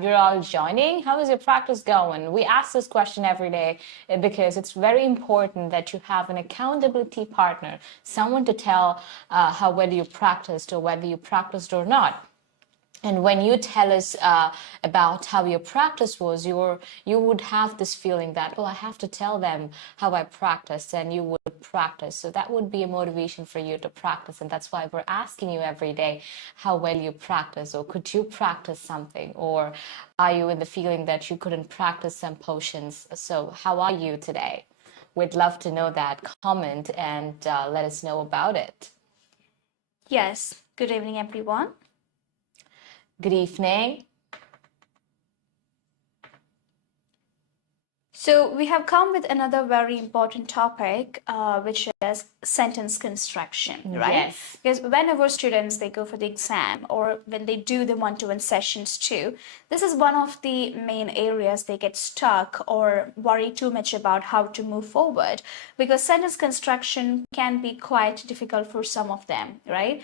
You're all joining. How is your practice going? We ask this question every day because it's very important that you have an accountability partner, someone to tell how well you practiced or whether you practiced or not. And when you tell us about how your practice was, you would have this feeling that, oh, I have to tell them how I practiced, and you would practice. So that would be a motivation for you to practice. And that's why we're asking you every day how well you practice, or could you practice something, or are you in the feeling that you couldn't practice some portions? So how are you today? We'd love to know that. Comment and let us know about it. Yes. Good evening, everyone. Good evening. So we have come with another very important topic, which is sentence construction, right? Yes. Because whenever students, they go for the exam, or when they do the one-to-one sessions too, this is one of the main areas they get stuck or worry too much about how to move forward, because sentence construction can be quite difficult for some of them, right?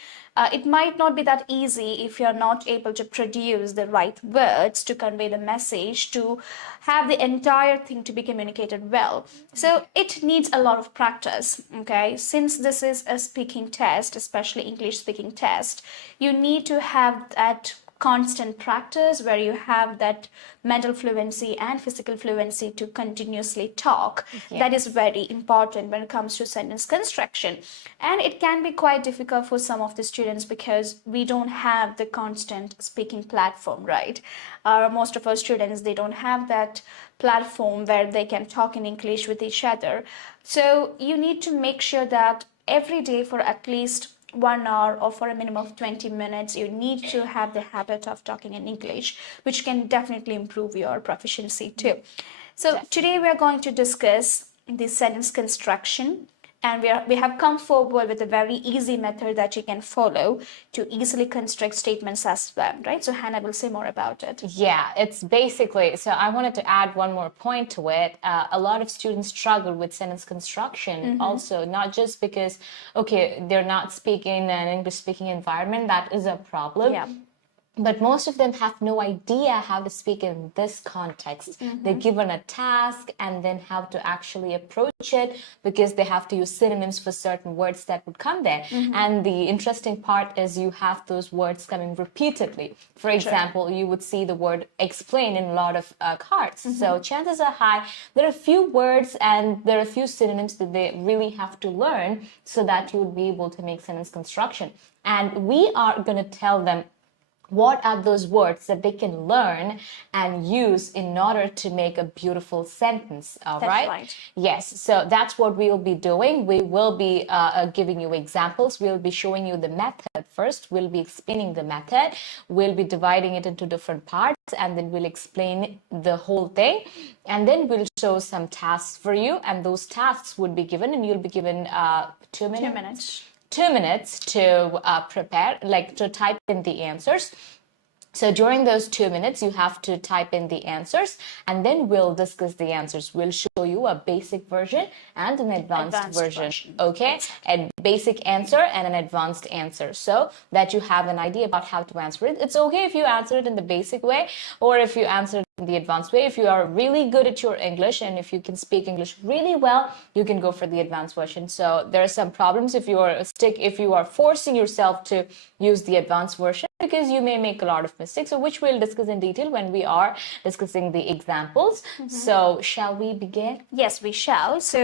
It might not be that easy if you're not able to produce the right words to convey the message, to have the entire thing to be communicated well. So it needs a lot of practice, okay? Since this is a speaking test, especially English speaking test, you need to have that constant practice where you have that mental fluency and physical fluency to continuously talk. Yes. That is very important when it comes to sentence construction. And it can be quite difficult for some of the students because we don't have the constant speaking platform, right? Most of our students, they don't have that platform where they can talk in English with each other. So you need to make sure that every day for at least 1 hour or for a minimum of 20 minutes, you need to have the habit of talking in English, which can definitely improve your proficiency too. So today we are going to discuss the sentence construction, and we have come forward with a very easy method that you can follow to easily construct statements as well, right? So Hannah will say more about it. Yeah, it's basically, so I wanted to add one more point to it. A lot of students struggle with sentence construction also, not just because, okay, they're not speaking in an English-speaking environment. That is a problem. Yeah. But most of them have no idea how to speak in this context. They're given a task and then how to actually approach it, because they have to use synonyms for certain words that would come there. And the interesting part is you have those words coming repeatedly. For example, you would see the word explain in a lot of cards. So chances are high, there are a few words and there are a few synonyms that they really have to learn so that you would be able to make sentence construction. And we are going to tell them what are those words that they can learn and use in order to make a beautiful sentence, That's right? Yes, so that's what we will be doing. We will be giving you examples. We'll be showing you the method first. We'll be explaining the method. We'll be dividing it into different parts, and then we'll explain the whole thing. And then we'll show some tasks for you, and those tasks would be given, and you'll be given 2 minutes. 2 minutes. 2 minutes to prepare, like to type in the answers. So during those 2 minutes, you have to type in the answers, and then we'll discuss the answers. We'll show you a basic version and an advanced version. Okay? A basic answer and an advanced answer, so that you have an idea about how to answer it. It's okay if you answer it in the basic way, or if you answer it in the advanced way. If you are really good at your English and if you can speak English really well, you can go for the advanced version. So there are some problems if you are forcing yourself to use the advanced version, because you may make a lot of mistakes, so which we'll discuss in detail when we are discussing the examples. So shall we begin? Yes, we shall. So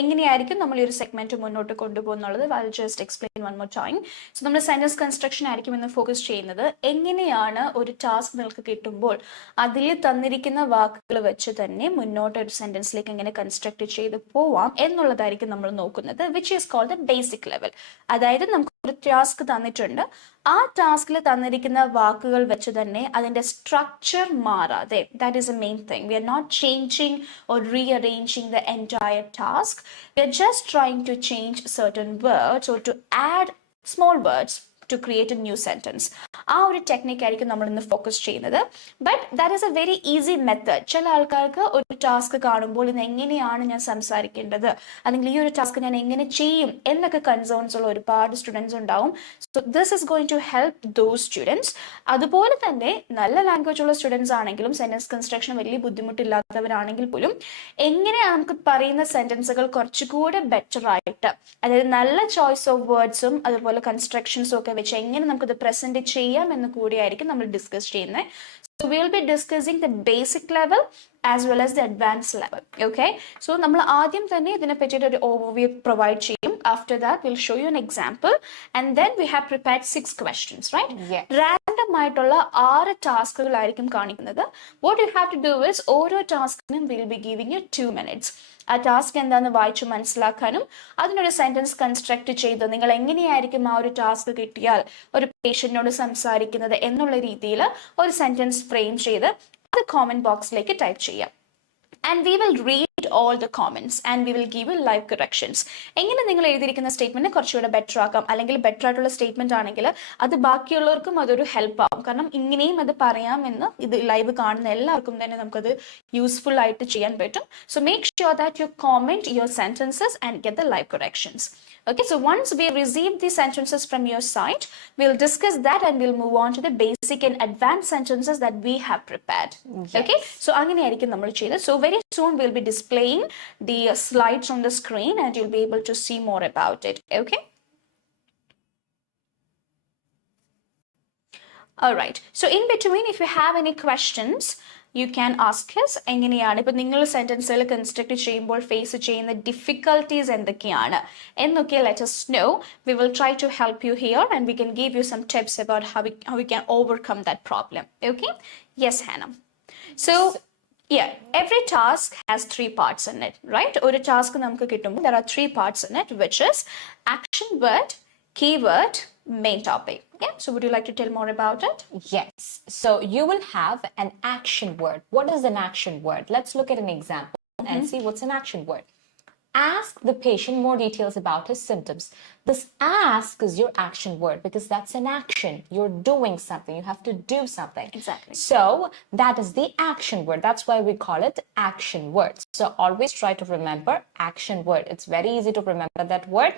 എങ്ങനെയായിരിക്കും നമ്മൾ ഈ ഒരു segment മുന്നോട്ട് കൊണ്ടുപോകുന്നുള്ളത്, I'll just explain one more time. So നമ്മൾ sentence construction ആയിരിക്കും ഇന്ന് focus ചെയ്യുന്നത്. എങ്ങനെയാണ് ഒരു ടാസ്ക് നിങ്ങൾക്ക് കിട്ടുമ്പോൾ അതിൽ തന്നിരിക്കുന്ന വാക്കുകൾ വെച്ച് തന്നെ മുന്നോട്ട് ഒരു സെന്റൻസിലേക്ക് എങ്ങനെ കൺസ്ട്രക്ട് ചെയ്ത് പോവാം എന്നുള്ളതായിരിക്കും നമ്മൾ നോക്കുന്നത്, which is called the basic level. അതായത് നമുക്ക് ഒരു ടാസ്ക് തന്നിട്ടുണ്ട്, ആ ടാസ്കിൽ തന്നിരിക്കുന്ന വാക്കുകൾ വെച്ച് തന്നെ അതിന്റെ സ്ട്രക്ചർ മാറാതെ, that is the main thing. We are not changing or rearranging the entire task. We are just trying to change certain words or to add small words to create a new sentence. ആ ഒരു technique ആയിരിക്കും നമ്മൾ ഇന്ന് focus ചെയ്യുന്നത്. But that is A very easy method. ചില ആൾക്കാർക്ക് ഒരു task കാണുമ്പോൾ ഇത് എങ്ങനെയാണ് ഞാൻ സംസാരിക്കേണ്ടത്, അല്ലെങ്കിൽ ഈ ഒരു ടാസ്ക് ഞാൻ എങ്ങനെ ചെയ്യും എന്നൊക്കെ കൺസേൺസ് ഉള്ള ഒരുപാട് സ്റ്റുഡൻസ് ഉണ്ടാവും. So this is going to help those students. അതുപോലെ തന്നെ നല്ല ലാംഗ്വേജ് ഉള്ള സ്റ്റുഡൻസ് ആണെങ്കിലും സെന്റൻസ് കൺസ്ട്രക്ഷൻ വലിയ ബുദ്ധിമുട്ടില്ലാത്തവരാണെങ്കിൽ പോലും എങ്ങനെയാണ് നമുക്ക് പറയുന്ന സെന്റൻസുകൾ കുറച്ചുകൂടെ ബെറ്റർ ആയിട്ട്, അതായത് നല്ല ചോയ്സ് ഓഫ് വേർഡ്സും അതുപോലെ കൺസ്ട്രക്ഷൻസും ഒക്കെ വെച്ച് എങ്ങനെ നമുക്കത് പ്രസന്റ് ചെയ്യാം എന്ന് കൂടിയായിരിക്കും നമ്മൾ ഡിസ്കസ് ചെയ്യുന്നത്. So we will be discussing the basic level as well as the advanced level. Okay, so നമ്മൾ ആദ്യം തന്നെ ഇതിനെ പറ്റിയിട്ട് ഒരു overview provide ചെയ്യും. After that we'll show you an example and then we have prepared 6 questions, right? Yes. Random ആയിട്ടുള്ള 6 ടാസ്കുകളായിരിക്കും കാണിക്കുന്നത്. What you have to do is ഓരോ ടാസ്കിനും we'll be giving you 2 minutes. ആ ടാസ്ക് എന്താണെന്ന് വായിച്ചു മനസ്സിലാക്കാനും അതിനൊരു സെന്റൻസ് കൺസ്ട്രക്ട് ചെയ്ത് നിങ്ങൾ എങ്ങനെയായിരിക്കും ആ ഒരു ടാസ്ക് കിട്ടിയാൽ ഒരു പേഷ്യന്റിനോട് സംസാരിക്കുന്നത് എന്നുള്ള രീതിയിൽ ഒരു സെന്റൻസ് ഫ്രെയിം ചെയ്ത് അത് കോമന്റ് ബോക്സിലേക്ക് ടൈപ്പ് ചെയ്യാം. And we will read all the comments and we will give you live corrections. എങ്ങനെ നിങ്ങൾ എഴുതിയിരിക്കുന്ന സ്റ്റേറ്റ്മെന്റ് കുറച്ചുകൂടെ ബെറ്റർ ആക്കാം, അല്ലെങ്കിൽ ബെറ്റർ ആയിട്ടുള്ള സ്റ്റേറ്റ്മെന്റ് ആണെങ്കിൽ അത് ബാക്കിയുള്ളവർക്കും അതൊരു ഹെൽപ്പ് ആവും. കാരണം ഇങ്ങനെയും അത് പറയാമെന്ന് ഇത് ലൈവ് കാണുന്ന എല്ലാവർക്കും തന്നെ നമുക്കത് യൂസ്ഫുൾ ആയിട്ട് ചെയ്യാൻ പറ്റും. So make sure that you comment your sentences and get the live corrections. Okay, so once we receive the sentences from your side, we'll discuss that and we'll move on to the basic and advanced sentences that we have prepared. Yes. Okay, so അങ്ങനെയായിരിക്കും നമ്മൾ ചെയ്തത്. So very soon we'll be displaying the slides on the screen and you'll be able to see more about it. Okay. All right, so in between if you have any questions you can ask us. എങ്ങനെയാണ് ഇപ്പൊ നിങ്ങൾ സെന്റൻസുകൾ construct ചെയ്യുമ്പോൾ face ചെയ്യുന്ന difficulties എന്തൊക്കെയാണ് എന്നൊക്കെ let us know. We will try to help you here and we can give you some tips about how we can overcome that problem. Okay, yes Hannah. So yeah, every task has 3 parts in it, right? ഒരു task നമുക്ക് കിട്ടുമ്പോൾ there are 3 parts in it, which is action word, keyword, main topic. Yeah, so would you like to tell more about it? Yes. So you will have an action word. What is an action word? Let's look at an example and see what's an action word. Ask the patient more details about his symptoms. This ask is your action word because that's an action. You're doing something. You have to do something. Exactly. So that is the action word. That's why we call it action words. So always try to remember action word. It's very easy to remember that word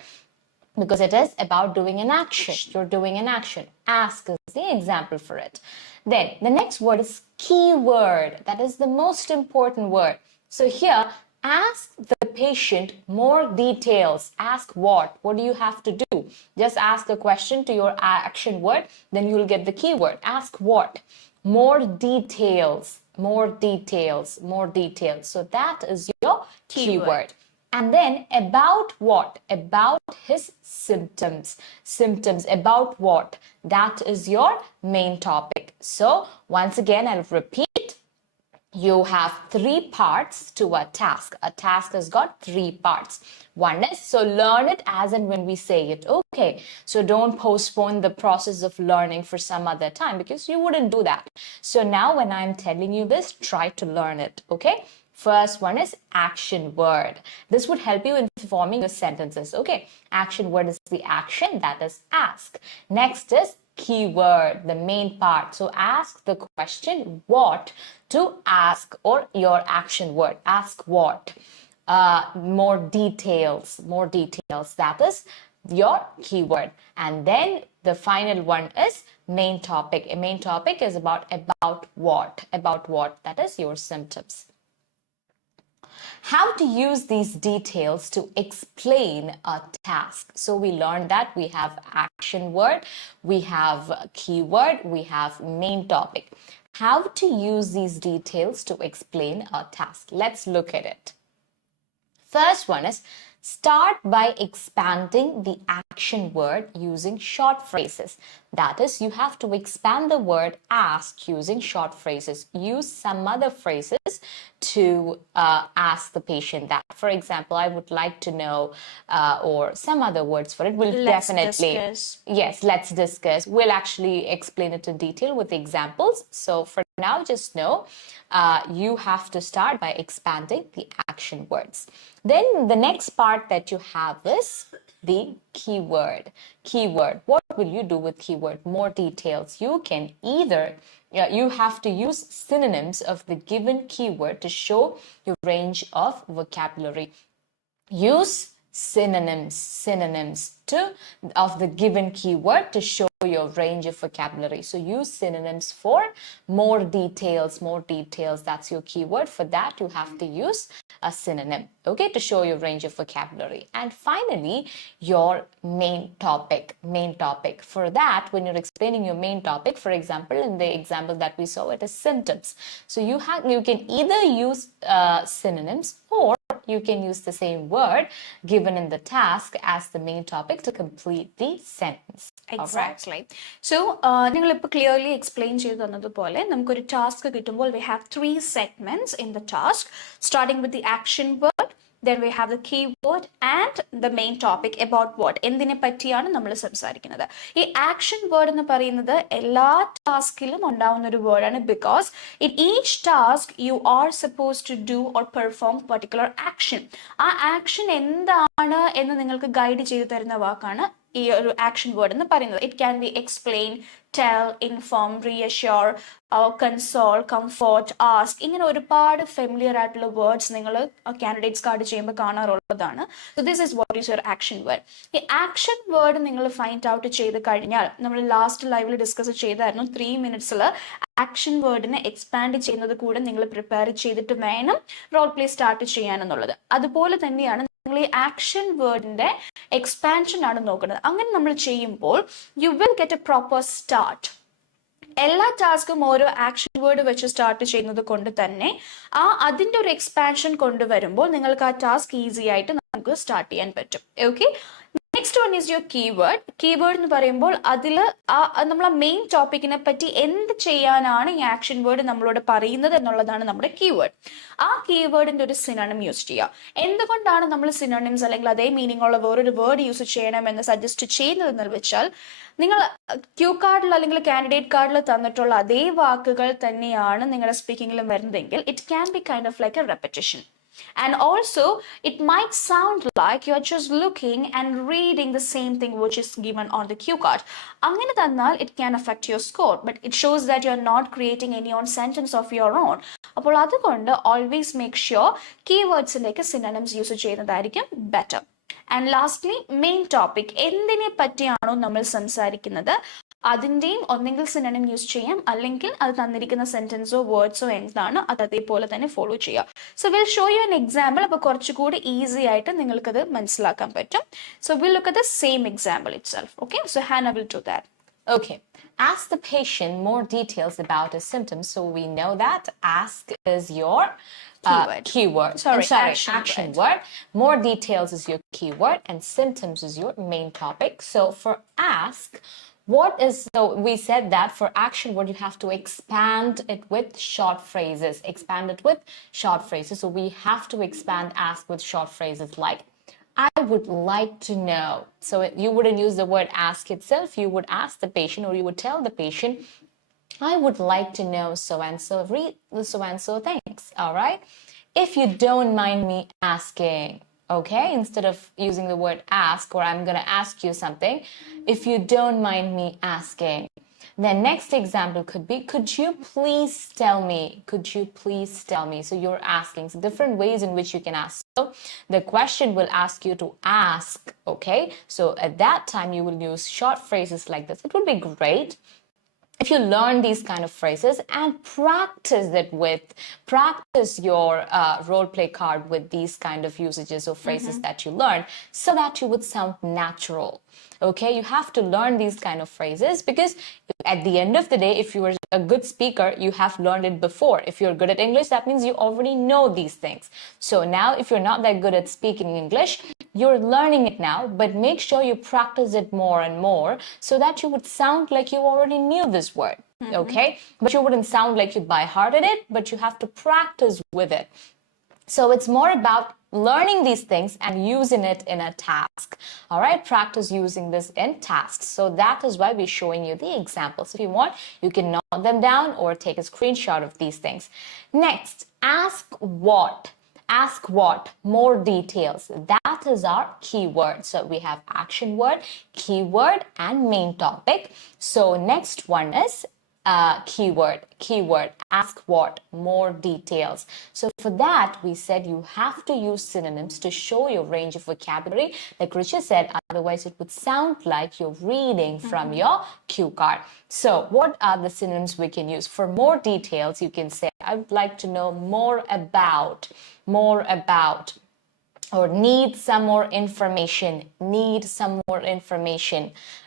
because it is about doing an action. You're doing an action. Ask is the example for it. Then the next word is keyword. That is the most important word. So here, ask the patient more details. Ask what? What do you have to do? Just ask a question to your action word, then you'll get the keyword. Ask what? More details. More details. More details. So that is your keyword. And then about what? About his symptoms. Symptoms. About what? That is your main topic. So once again, I'll repeat. You have 3 parts to a task. A task has got 3 parts. One is, so learn it as and when we say it. Okay, so don't postpone the process of learning for some other time because you wouldn't do that. So now when I'm telling you this, try to learn it. Okay. First one is action word. This would help you in forming your sentences. Okay, action word is the action, that is ask. Next is keyword, the main part. So ask the question what to ask, or your action word. Ask what? More details, more details. That is your keyword. And then the final one is main topic. A main topic is about what? About what? That is your symptoms. How to use these details to explain a task. So we learned that we have action word, we have keyword, we have main topic. How to use these details to explain a task. Let's look at it. First one is start by expanding the action word using short phrases. That is, you have to expand the word ask using short phrases. Use some other phrases to ask the patient that. For example, I would like to know, or some other words for it. We'll definitely discuss. Yes, let's discuss. We'll actually explain it in detail with examples. So for now, just know you have to start by expanding the action words. Then the next part that you have is the keyword. Keyword. What will you do with keyword? More details. You can either, you have to use synonyms of the given keyword to show your range of vocabulary. Use synonyms of the given keyword to show your range of vocabulary. So use synonyms for more details. That's your keyword. For that, you have to use a synonym, okay, to show your range of vocabulary. And finally, your main topic. For that, when you're explaining your main topic, for example, in the example that we saw, it is symptoms. So you can either use synonyms, or you can use the same word given in the task as the main topic to complete the sentence. Exactly. So, നിങ്ങൾ ഇപ്പോൾ clearly explain ചെയ്തു തന്നതുപോലെ നമുക്കൊരു task കിട്ടുമ്പോൾ we have 3 segments in the task, starting with the action word, then we have the keyword and the main topic about what. എന്തിനെ പറ്റിയാണ് നമ്മൾ സംസാരിക്കുന്നത്. ഈ action word എന്ന് പറയുന്നത് എല്ലാ ടാസ്കിലും ഉണ്ടാവുന്ന ഒരു വേർഡാണ്, because in each task you are supposed to do or perform particular action. ആ action എന്താണ് എന്ന് നിങ്ങൾക്ക് ഗൈഡ് ചെയ്തു തരുന്ന വാക്കാണ് ഈ ഒരു ആക്ഷൻ വേർഡ് എന്ന് പറയുന്നത്. It can be explain, tell, inform, reassure, console, comfort, ask, ഇങ്ങനെ ഒരുപാട് ഫെമിലിയർ ആയിട്ടുള്ള വേർഡ്സ് നിങ്ങൾ കാൻഡിഡേറ്റ്സ് കാർഡ് ചെയ്യുമ്പോൾ കാണാറുള്ളതാണ്. So this is what is your action word. ഈ ആക്ഷൻ വേർഡ് നിങ്ങൾ ഫൈൻഡ് ഔട്ട് ചെയ്ത് കഴിഞ്ഞാൽ, നമ്മൾ ലാസ്റ്റ് ലൈവിൽ ഡിസ്കസ് ചെയ്തായിരുന്നു 3 മിനിറ്റ്സിൽ ആക്ഷൻ വേർഡിനെ എക്സ്പാൻഡ് ചെയ്യുന്നത് കൂടെ നിങ്ങൾ പ്രിപ്പയർ ചെയ്തിട്ട് വേണം റോൾ പ്ലേ സ്റ്റാർട്ട് ചെയ്യാനെന്നുള്ളത്. അതുപോലെ തന്നെയാണ് നിങ്ങൾ ഈ ആക്ഷൻ വേർഡിന്റെ എക്സ്പാൻഷൻ ആണ് നോക്കുന്നത്. അങ്ങനെ നമ്മൾ ചെയ്യുമ്പോൾ you will get A proper start. എല്ലാ ടാസ്കും ഓരോ ആക്ഷൻ വേർഡ് വെച്ച് സ്റ്റാർട്ട് ചെയ്യുന്നത് കൊണ്ട് തന്നെ അതിന്റെ ഒരു എക്സ്പാൻഷൻ കൊണ്ടുവരുമ്പോൾ നിങ്ങൾക്ക് ആ ടാസ്ക് ഈസി ആയിട്ട് നമുക്ക് സ്റ്റാർട്ട് ചെയ്യാൻ പറ്റും. Okay, next one is your keyword. Keyword എന്ന് പറയുമ്പോൾ അതിൽ നമ്മൾ ആ മെയിൻ ടോപ്പിക്കിനെ പറ്റി എന്ത് ചെയ്യാനാണ് ഈ ആക്ഷൻ വേർഡ് നമ്മളോട് പറയുന്നത് എന്നുള്ളതാണ് നമ്മുടെ കീവേഡ്. ആ കീവേഡിന്റെ ഒരു സിനോണിം യൂസ് ചെയ്യുക. എന്തുകൊണ്ടാണ് നമ്മൾ സിനോണിംസ് അല്ലെങ്കിൽ അതേ മീനിങ് ഉള്ള വേറൊരു വേർഡ് യൂസ് ചെയ്യണമെന്ന് സജസ്റ്റ് ചെയ്യുന്നതെന്ന് വെച്ചാൽ, നിങ്ങൾ ക്യൂ കാർഡിൽ അല്ലെങ്കിൽ കാൻഡിഡേറ്റ് കാർഡിൽ തന്നിട്ടുള്ള അതേ വാക്കുകൾ തന്നെയാണ് നിങ്ങളുടെ സ്പീക്കിങ്ങിലും വരുന്നതെങ്കിൽ it can be kind of like A repetition. And also, it might sound like you're just looking and reading the same thing which is given on the cue card. അങ്ങനെ തന്നാൽ it can affect your score, but it shows that you're not creating any own sentence of your own. അപ്പോൾ അതുകൊണ്ട് always make sure keywordsലേക്ക് synonyms use ചെയ്യുന്നതായിരിക്കും better. And lastly, main topic. എന്തിനെ പറ്റിയാണോ നമ്മൾ സംസാരിക്കുന്നത് അതിൻ്റെയും ഒന്നെങ്കിൽ സിനോണിം യൂസ് ചെയ്യാം, അല്ലെങ്കിൽ അത് തന്നിരിക്കുന്ന സെന്റൻസോ വേർഡ്സോ എന്താണ് അത് അതേപോലെ തന്നെ ഫോളോ ചെയ്യാം. So will show you an example. അപ്പോൾ കുറച്ചുകൂടി ഈസി ആയിട്ട് നിങ്ങൾക്കത് മനസ്സിലാക്കാൻ പറ്റും. So will look at the same example itself. Okay, so Hannah will do that. Okay. Ask the patient more details about his symptoms. So we know that ask is your keyword. Sorry, action word. More details is your keyword, and symptoms is your main topic. So for ask, so we said that for action word you have to expand it with short phrases. So we have to expand ask with short phrases like, I would like to know. So you wouldn't use the word ask itself. You would ask the patient, or you would tell the patient, I would like to know so and so. Read the so and so things. All right. If you don't mind me asking. Okay, instead of using the word ask, or I'm going to ask you something, if you don't mind me asking. Then next example could be, could you please tell me? So you're asking. So different ways in which you can ask. So the question will ask you to ask, okay? So at that time you will use short phrases like this. It would be great if you learn these kind of phrases and practice your role play card with these kind of usages or phrases that you learn, so that you would sound natural. Okay, you have to learn these kind of phrases, because at the end of the day, if you are a good speaker, you have learned it before. If you're good at English, that means you already know these things. So now if you're not that good at speaking English, you're learning it now, but make sure you practice it more and more, so that you would sound like you already knew this word. Okay, but you wouldn't sound like you by-hearted it, but you have to practice with it. So it's more about learning these things and using it in a task. All right, practice using this in tasks. So that is why we're showing you the examples. If you want, you can note them down or take a screenshot of these things. Next, ask what. Ask what? More details. That is our keyword. So we have action word, keyword, and main topic. So next one is keyword. Ask what? More details. So for that, we said you have to use synonyms to show your range of vocabulary. Like Richa said, otherwise it would sound like you're reading from your cue card. So what are the synonyms we can use? For more details, you can say, I would like to know more about, or need some more information,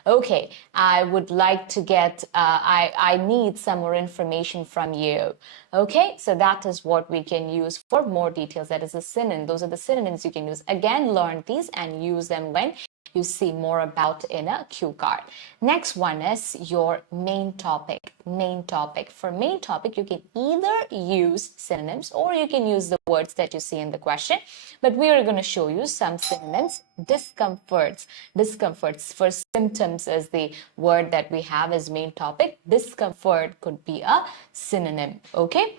Okay, I would like to get, I need some more information from you. Okay, so that is what we can use for more details. That is a synonym. Those are the synonyms you can use. Again, learn these and use them when you see more about in a cue card. Next one is your main topic. For main topic, you can either use synonyms or you can use the words that you see in the question. But we are going to show you some synonyms. Discomforts. For symptoms is the word that we have as main topic. Discomfort could be a synonym. Okay.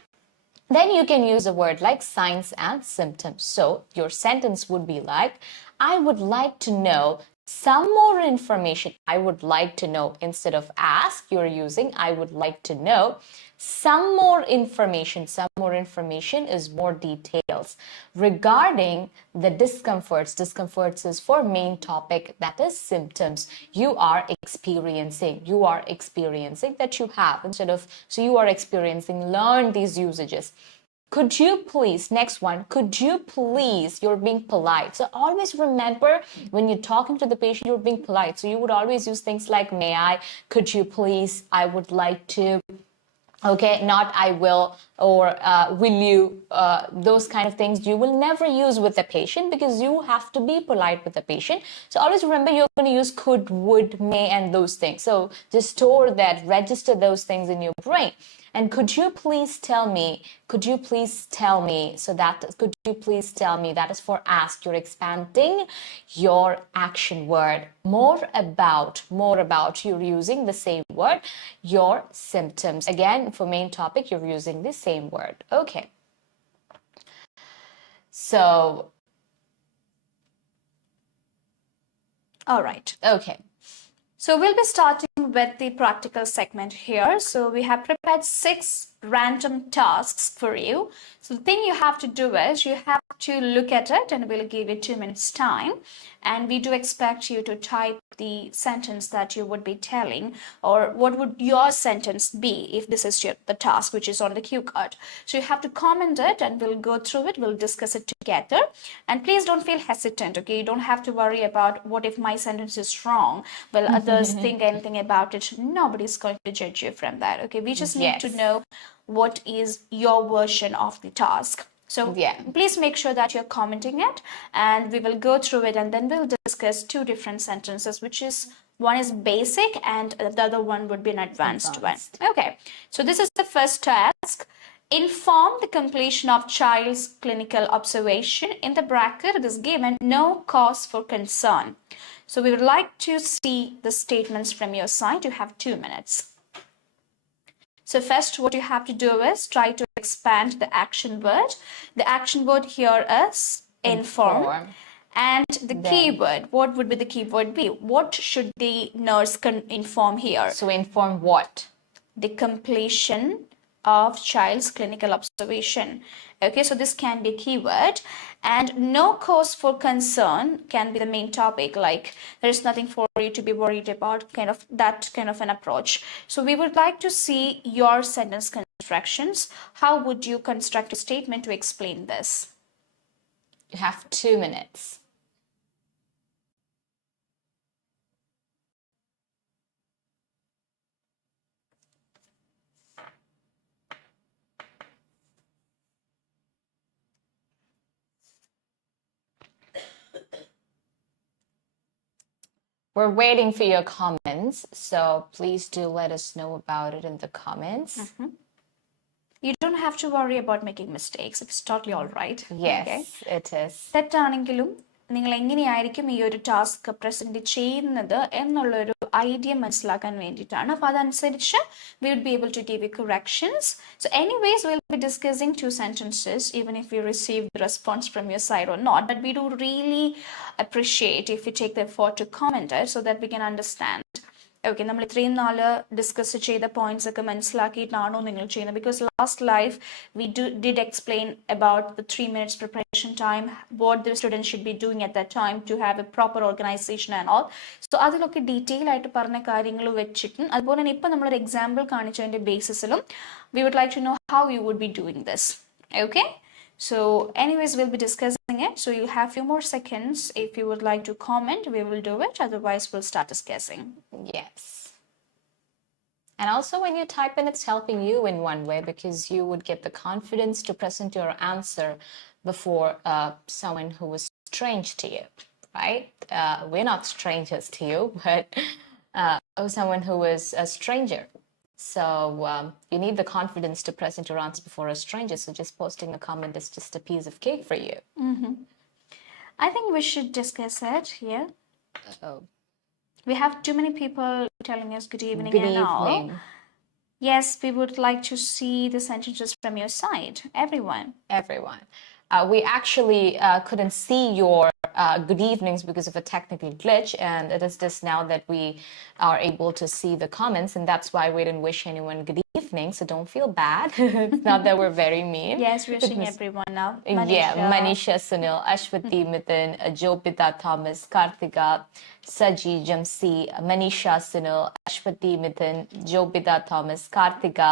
Then you can use a word like signs and symptoms. So your sentence would be like, I would like to know some more information. I would like to know. Instead of ask, you're using I would like to know some more information. Some more information is more details. Regarding the discomforts, discomforts is for main topic, that is symptoms. You are experiencing that you have. Instead of, so you are experiencing, learn these usages. Could you please, next one, could you please, you're being polite. So always remember when you're talking to the patient, you're being polite. So you would always use things like may I, could you please, I would like to. Okay, not I will or will you, those kind of things you will never use with the patient because you have to be polite with the patient. So always remember you're going to use could, would, may, and those things. So just store that, register those things in your brain. And could you please tell me, so that, could you please tell me, that is for ask. You're expanding your action word. More about, you're using the same word. Your symptoms. Again, for main topic, you're using the same word. Okay. So. All right. Okay. So we'll be starting with the practical segment here. So we have prepared 6 random tasks for you. So the thing you have to do is you have to look at it and we'll give you 2 minutes time. And we do expect you to type the sentence that you would be telling, or what would your sentence be if this is the task which is on the cue card. So you have to comment it and we'll go through it. We'll discuss it together. And please don't feel hesitant, okay? You don't have to worry about what if my sentence is wrong. Will others think anything about it? Nobody's going to judge you from that, okay? We just need to know what is your version of the task. So please make sure that you're commenting it and we will go through it and then we'll discuss 2 different sentences, which is one is basic and the other one would be an advanced one. Okay, so this is the first task. Inform the completion of child's clinical observation. In the bracket, it is given no cause for concern. So we would like to see the statements from your side. You have 2 minutes. So first, what you have to do is try to expand the action word. The action word here is inform. And the keyword, what would be the keyword be? What should the nurse inform here? So inform what? The completion of child's clinical observation. Okay, so this can be a keyword. And no cause for concern can be the main topic, like there is nothing for you to be worried about, that kind of an approach. So we would like to see your sentence constructions. How would you construct a statement to explain this? You have 2 minutes. We're waiting for your comments, so please do let us know about it in the comments. You don't have to worry about making mistakes. It's totally all right. Yes, it is. തെറ്റാണെങ്കിലും നിങ്ങൾ എങ്ങനെയായിരിക്കും ഈ ഒരു task present ചെയ്യുന്നത് എന്നുള്ളൊരു idea മനസ്സിലാക്കാൻ വേണ്ടിയിട്ടാണ്. അപ്പോൾ അതനുസരിച്ച് we would be able to give you corrections. So anyways, we'll be discussing 2 sentences, even if we receive the response from your side or not. But we do really appreciate if you take the effort to comment it so that we can understand. Okay, നമ്മൾ ഇത്രയും നാല് discuss ചെയ്ത points ഒക്കെ മനസ്സിലാക്കിയിട്ടാണോ നിങ്ങൾ ചെയ്യുന്നത്? Because last life we did explain about the 3 minutes preparation time, what the student should be doing at that time to have a proper organization and all. So അതിലൊക്കെ detail ആയിട്ട് പറഞ്ഞ കാര്യങ്ങൾ വെച്ചിട്ടും അതുപോലെ തന്നെ ഇപ്പം നമ്മളൊരു example കാണിച്ചതിൻ്റെ ബേസിസിലും we would like to know how you would be doing this. Okay? So anyways, we'll be discussing it. So you have few more seconds. If you would like to comment, we will do it. Otherwise, we'll start discussing. Yes. And also when you type in, it's helping you in one way because you would get the confidence to present your answer before someone who was strange to you, right? We're not strangers to you, but someone who is a stranger. So you need the confidence to present your answer before a stranger. So just posting a comment is just a piece of cake for you. I think we should discuss it here. Oh. We have too many people telling us good evening Good and evening. all. Yes, we would like to see the sentences from your side. Everyone. Everyone. We actually couldn't see your good evenings because of a technical glitch, and it is just now that we are able to see the comments, and that's why we didn't wish anyone good evening, so don't feel bad. It's not that we're very mean. Yes, we're seeing everyone now. Yeah, Manisha, Sunil, Ashwati, Mithun, 𝐿𝐵𝐵𝐻𝐿𝐵, Karthika, 𝐺𝐠 𝐒𝐲, Manisha, Sunil, Ashwati, Mithun, 𝐿𝐵𝐵𝐻𝐿𝐵, Karthika,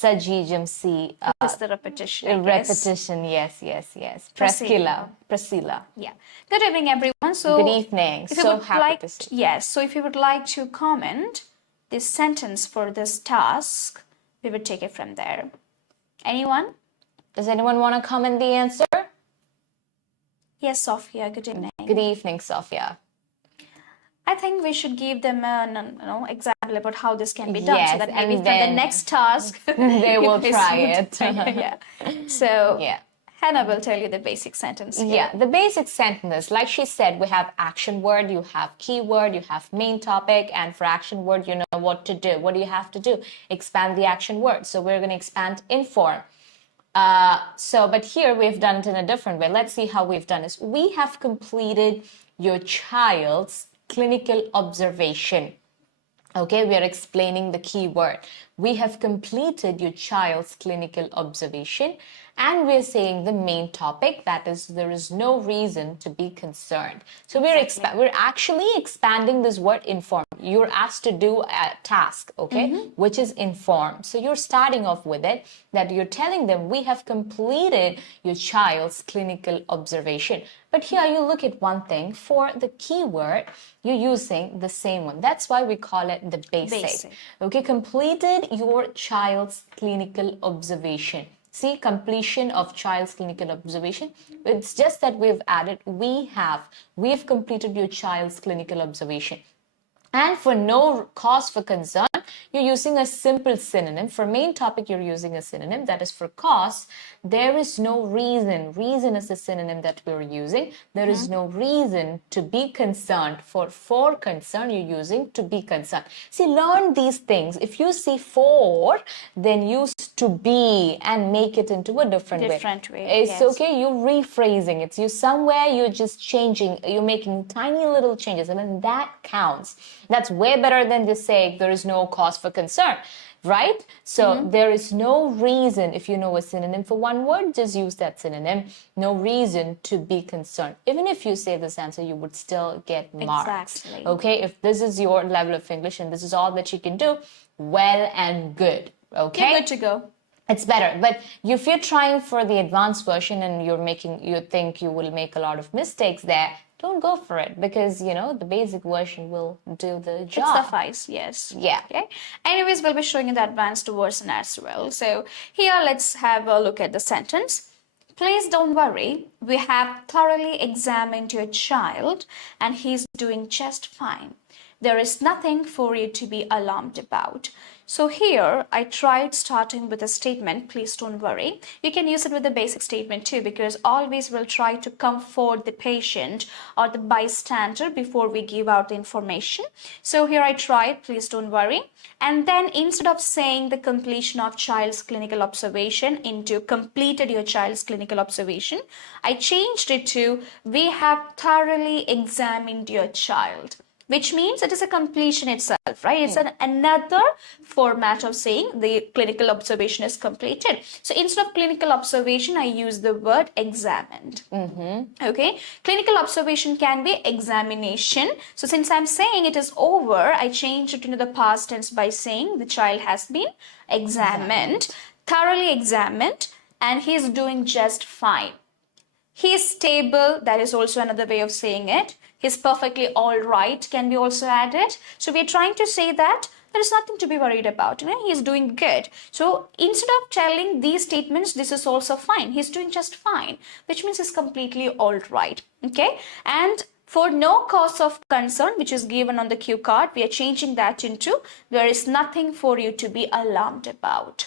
𝐺𝐠 𝐒𝐲. It's the repetition. I guess. Repetition, yes. Priscilla. Yeah. Good evening, everyone. So Good evening. If you So would happy like, to see. yes. So if you would like to comment this sentence for this task, we would take it from there. Anyone? Does anyone want to comment the answer? Yes, Sophia. Good evening. Good evening, Sophia. I think we should give them an example about how this can be done, Yes, so that maybe and for the then next task they will you try would- it. yeah. So Yeah. Hannah will tell you the basic sentence. Here. Yeah, the basic sentence, like she said, we have action word, you have keyword, you have main topic, and for action word, you know what to do. What do you have to do? Expand the action word. So we're going to expand inform. But here we've done it in a different way. Let's see how we've done this. We have completed your child's clinical observation. Okay, we are explaining the keyword. We have completed your child's clinical observation, and we're saying the main topic, that is, there is no reason to be concerned. So we're actually expanding this word inform. You're asked to do a task, okay, which is inform. So you're starting off with it, that you're telling them we have completed your child's clinical observation. But here you look at one thing. For the keyword, you're using the same one. That's why we call it the basic. Okay, completed your child's clinical observation. See, completion of child's clinical observation. It's just that we've added we've completed your child's clinical observation. And for no cause for concern, you're using a simple synonym. For main topic, you're using a synonym. That is for cause. There is no reason. Reason is the synonym that we're using. There is no reason to be concerned. For concern, you're using to be concerned. See, learn these things. If you see for, then use to be and make it into a different way. It's yes. okay. You're rephrasing it. You somewhere you're just changing. You're making tiny little changes, and then that counts. That's way better than just saying there is no cause for concern, right? So there is no reason. If you know a synonym for one word, just use that synonym. No reason to be concerned. Even if you say this answer, you would still get marks. Exactly. Okay, if this is your level of English and this is all that you can do, well and good. Okay, You're good to go. It's better. But if you're trying for the advanced version and you think you will make a lot of mistakes there, don't go for it, because the basic version will do the job. It suffice, yes. Yeah. Okay. Anyways, we'll be showing you the advanced version as well. So here, let's have a look at the sentence. Please don't worry. We have thoroughly examined your child, and he's doing just fine. There is nothing for you to be alarmed about. So here I tried starting with a statement, please don't worry. You can use it with the basic statement too, because always we'll try to comfort the patient or the bystander before we give out the information. So here I tried, please don't worry. And then instead of saying the completion of child's clinical observation into completed your child's clinical observation, I changed it to we have thoroughly examined your child, which means it is a completion itself, right? It's another format of saying the clinical observation is completed. So instead of clinical observation, I use the word examined. Okay, clinical observation can be examination. So since I'm saying it is over, I change it into the past tense by saying the child has been examined, thoroughly examined, and he's doing just fine. He is stable, that is also another way of saying it. He's perfectly all right can be also added. So we're trying to say that there is nothing to be worried about. You know, he's doing good. So instead of telling these statements, this is also fine. He's doing just fine, which means he's completely all right. Okay. And for no cause of concern, which is given on the cue card, we are changing that into there is nothing for you to be alarmed about.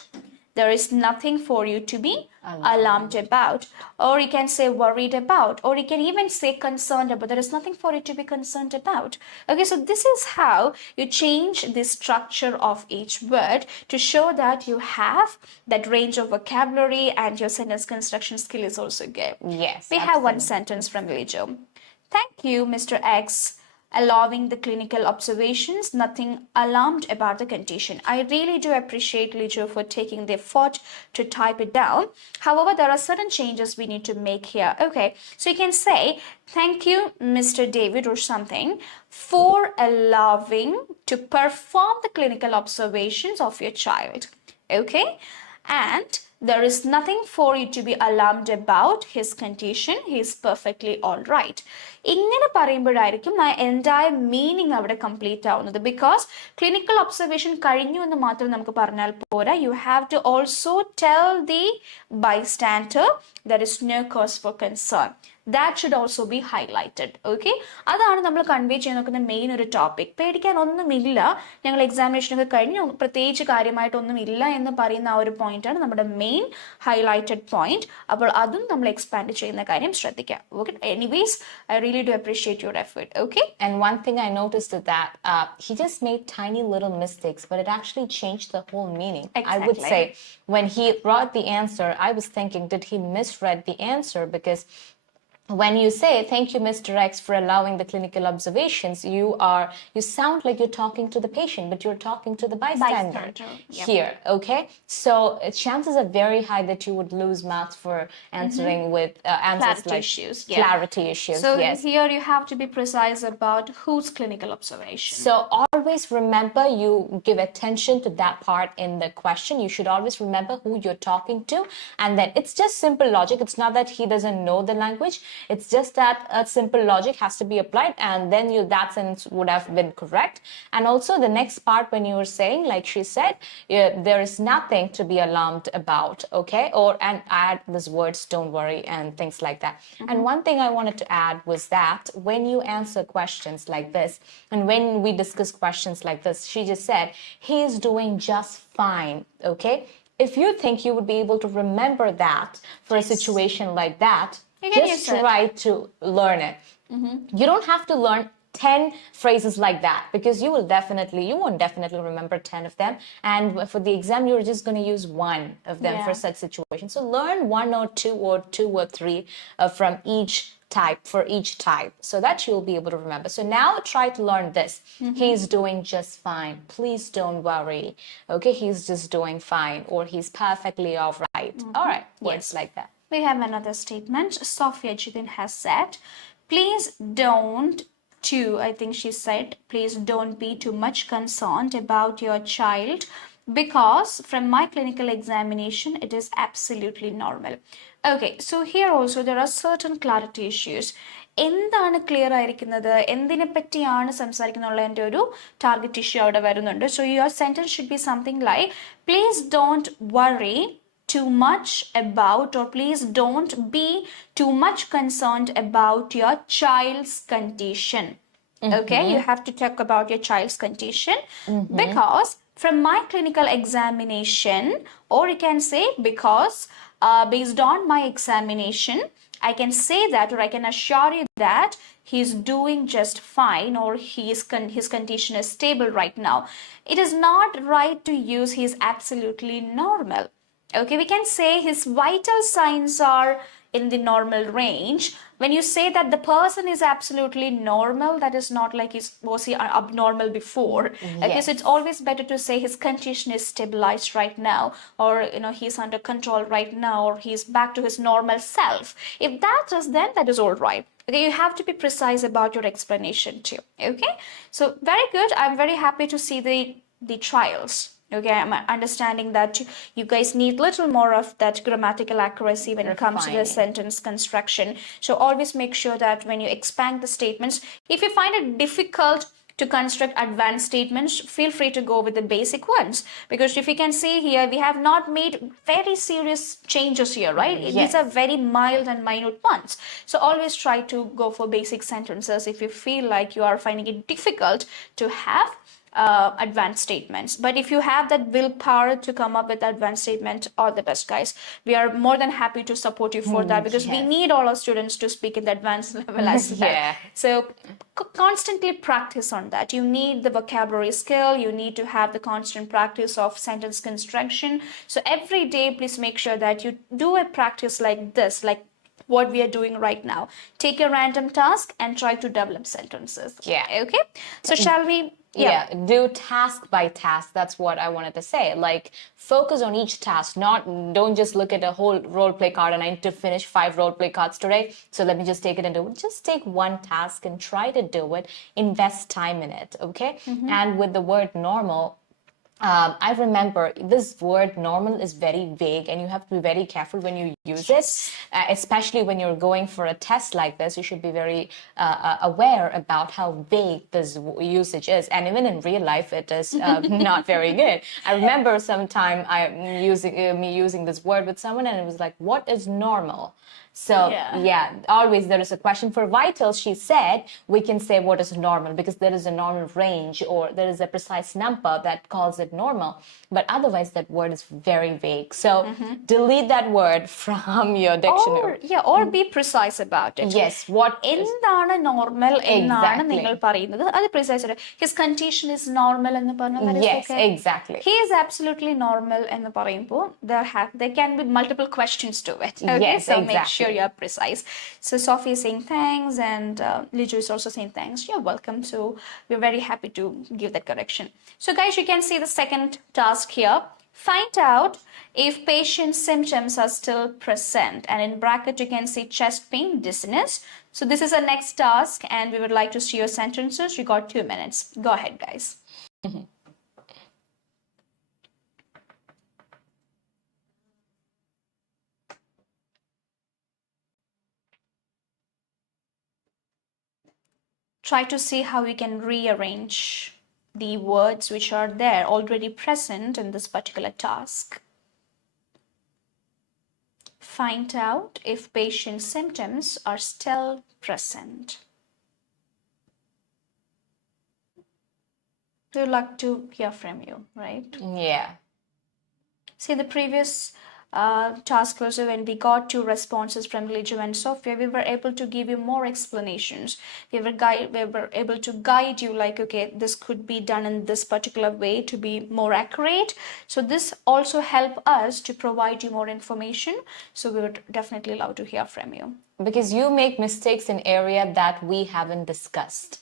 There is nothing for you to be alarmed about, or you can say worried about, or you can even say concerned about. There is nothing for you to be concerned about. Okay, so this is how you change the structure of each word to show that you have that range of vocabulary and your sentence construction skill is also good. Yes. We have one sentence from 𝐿𝐻𝐿. Thank you, Mr. X, allowing the clinical observations, nothing alarmed about the condition. I really do appreciate 𝐿𝐻𝐿 for taking the effort to type it down. However, there are certain changes we need to make here. Okay, so you can say, thank you, Mr. David or something, for allowing to perform the clinical observations of your child. Okay, and there is nothing for you to be alarmed about his condition. He is perfectly all right. ഇങ്ങനെ പറയുമ്പോഴായിരിക്കും entire meaning അവിടെ complete ആവുന്നത്. Because clinical observation കഴിഞ്ഞു എന്ന് മാത്രം നമുക്ക് പറഞ്ഞാൽ പോരാ. You have to also tell the bystander there is no cause for concern. That should also be highlighted. Okay, അതാണ് നമ്മൾ കൺവേ ചെയ്യാൻ നോക്കുന്ന മെയിൻ ഒരു ടോപ്പിക്. പേടിക്കാൻ ഒന്നുമില്ല, ഞങ്ങൾ എക്സാമിനേഷൻ ഒക്കെ കഴിഞ്ഞു, പ്രത്യേകിച്ച് കാര്യമായിട്ടൊന്നും ഇല്ല എന്ന് പറയുന്ന ആ ഒരു പോയിന്റാണ് നമ്മുടെ മെയിൻ ഹൈലൈറ്റഡ് പോയിന്റ്. അപ്പോൾ അതും നമ്മൾ എക്സ്പാൻഡ് ചെയ്യുന്ന കാര്യം ശ്രദ്ധിക്കാം. Okay, anyways, I really do appreciate your effort. Okay, and one thing I noticed is that he just made tiny little mistakes, but it actually changed the whole meaning. Exactly. I would say when he brought the answer, I was thinking, did he misread the answer? Because when you say, thank you, Mr. X, for allowing the clinical observations, you sound like you're talking to the patient, but you're talking to the bystander. Yep. Here, okay? So chances are very high that you would lose marks for answering with answers clarity like issues. Clarity issues, So yes. here you have to be precise about whose clinical observation. So always remember, you give attention to that part in the question. You should always remember who you're talking to. And then it's just simple logic. It's not that he doesn't know the language. It's just that a simple logic has to be applied, and then that sentence would have been correct. And also the next part when you were saying, like she said, there is nothing to be alarmed about, okay? And add these words, don't worry, and things like that. And one thing I wanted to add was that when you answer questions like this, and when we discuss questions like this, she just said, he is doing just fine, okay? If you think you would be able to remember that for a situation like that, just try to learn it. You don't have to learn 10 phrases like that, because you won't definitely remember 10 of them. And for the exam, you're just going to use one of them for such situations. So learn one or two or three from each type, for each type, so that you'll be able to remember. So now try to learn this. He's doing just fine. Please don't worry. Okay, he's just doing fine, or he's perfectly all right. All right, words like that. We have another statement. Sophia Jidin has said, please don't I think she said, please don't be too much concerned about your child, because from my clinical examination, it is absolutely normal. Okay, so here also there are certain clarity issues. എന്താണ് clear ആയിരിക്കുന്നത്, എന്തിനെ പറ്റിയാണ് സംസാരിക്കുന്നുള്ളതിൻ്റെ ഒരു target issue അവിടെ വരുന്നുണ്ട്. So your sentence should be something like, please don't worry too much about, or please don't be too much concerned about your child's condition. Okay, you have to talk about your child's condition, because from my clinical examination, or you can say because based on my examination, I can say that, or I can assure you that he's doing just fine, or his condition is stable right now. It is not right to use he's absolutely normal. Okay, we can say his vital signs are in the normal range. When you say that the person is absolutely normal, that is not like was he abnormal before. Yes. Okay, so it's always better to say his condition is stabilized right now, or he's under control right now, or he's back to his normal self. If that is, then that is all right. Okay, you have to be precise about your explanation too. Okay, so very good. I'm very happy to see the trials. Okay, I'm understanding that you guys need little more of that grammatical accuracy when it comes to the sentence construction. So always make sure that when you expand the statements, if you find it difficult to construct advanced statements, feel free to go with the basic ones. Because if you can see here, we have not made very serious changes here, right? Yes. These are very mild and minute ones. So always try to go for basic sentences if you feel like you are finding it difficult to have advanced statements. But if you have that willpower to come up with advanced statement, all the best, guys. We are more than happy to support you for that, because we need all our students to speak in the advanced level as well. Yeah. So constantly practice on that. You need the vocabulary skill, you need to have the constant practice of sentence construction. So every day, please make sure that you do a practice like this, like what we are doing right now. Take a random task and try to develop sentences. Yeah. Okay, so shall we? Yeah, do task by task. That's what I wanted to say. Like, focus on each task. Don't just look at a whole role play card and I need to finish 5 role play cards today, so let me just take it and do it. Just take one task and try to do it. Invest time in it, okay? And with the word normal, I remember this word normal is very vague, and you have to be very careful when you use it, especially when you're going for a test like this. You should be very aware about how vague this usage is, and even in real life it is not very good. I remember sometime me using this word with someone, and it was like, what is normal? So yeah, always there is a question. For vitals, she said, we can say what is normal, because there is a normal range, or there is a precise number that calls it normal. But otherwise that word is very vague. So delete that word from your dictionary. Or be precise about it. Yes, what എന്താണ് normal എന്നാണ് നിങ്ങൾ exactly. പറയുന്നത്. അത് precise ആയിട്ട്. His condition is normal എന്ന് പറഞ്ഞാൽ that is Yes, okay. exactly. He is absolutely normal എന്ന് പറയുമ്പോൾ there can be multiple questions to it. Okay, Yes, so make exactly. sure you are precise. So Sophie is saying thanks, and Liju is also saying thanks. You're welcome. So we're very happy to give that correction. So guys, you can see the second task here. Find out if patient's symptoms are still present, and in bracket you can see chest pain, dizziness. So this is our next task, and we would like to see your sentences. You got 2 minutes. Go ahead, guys. Try to see how you can rearrange the words which are there already present in this particular task. Find out if patient's symptoms are still present. We'd like to hear from you, right? Yeah. See, the previous task also, when we got 2 responses from Liju and Sophia, we were able to give you more explanations. We were able to guide you, like, okay, this could be done in this particular way to be more accurate. So this also help us to provide you more information. So we would definitely love to hear from you. Because you make mistakes in area that we haven't discussed.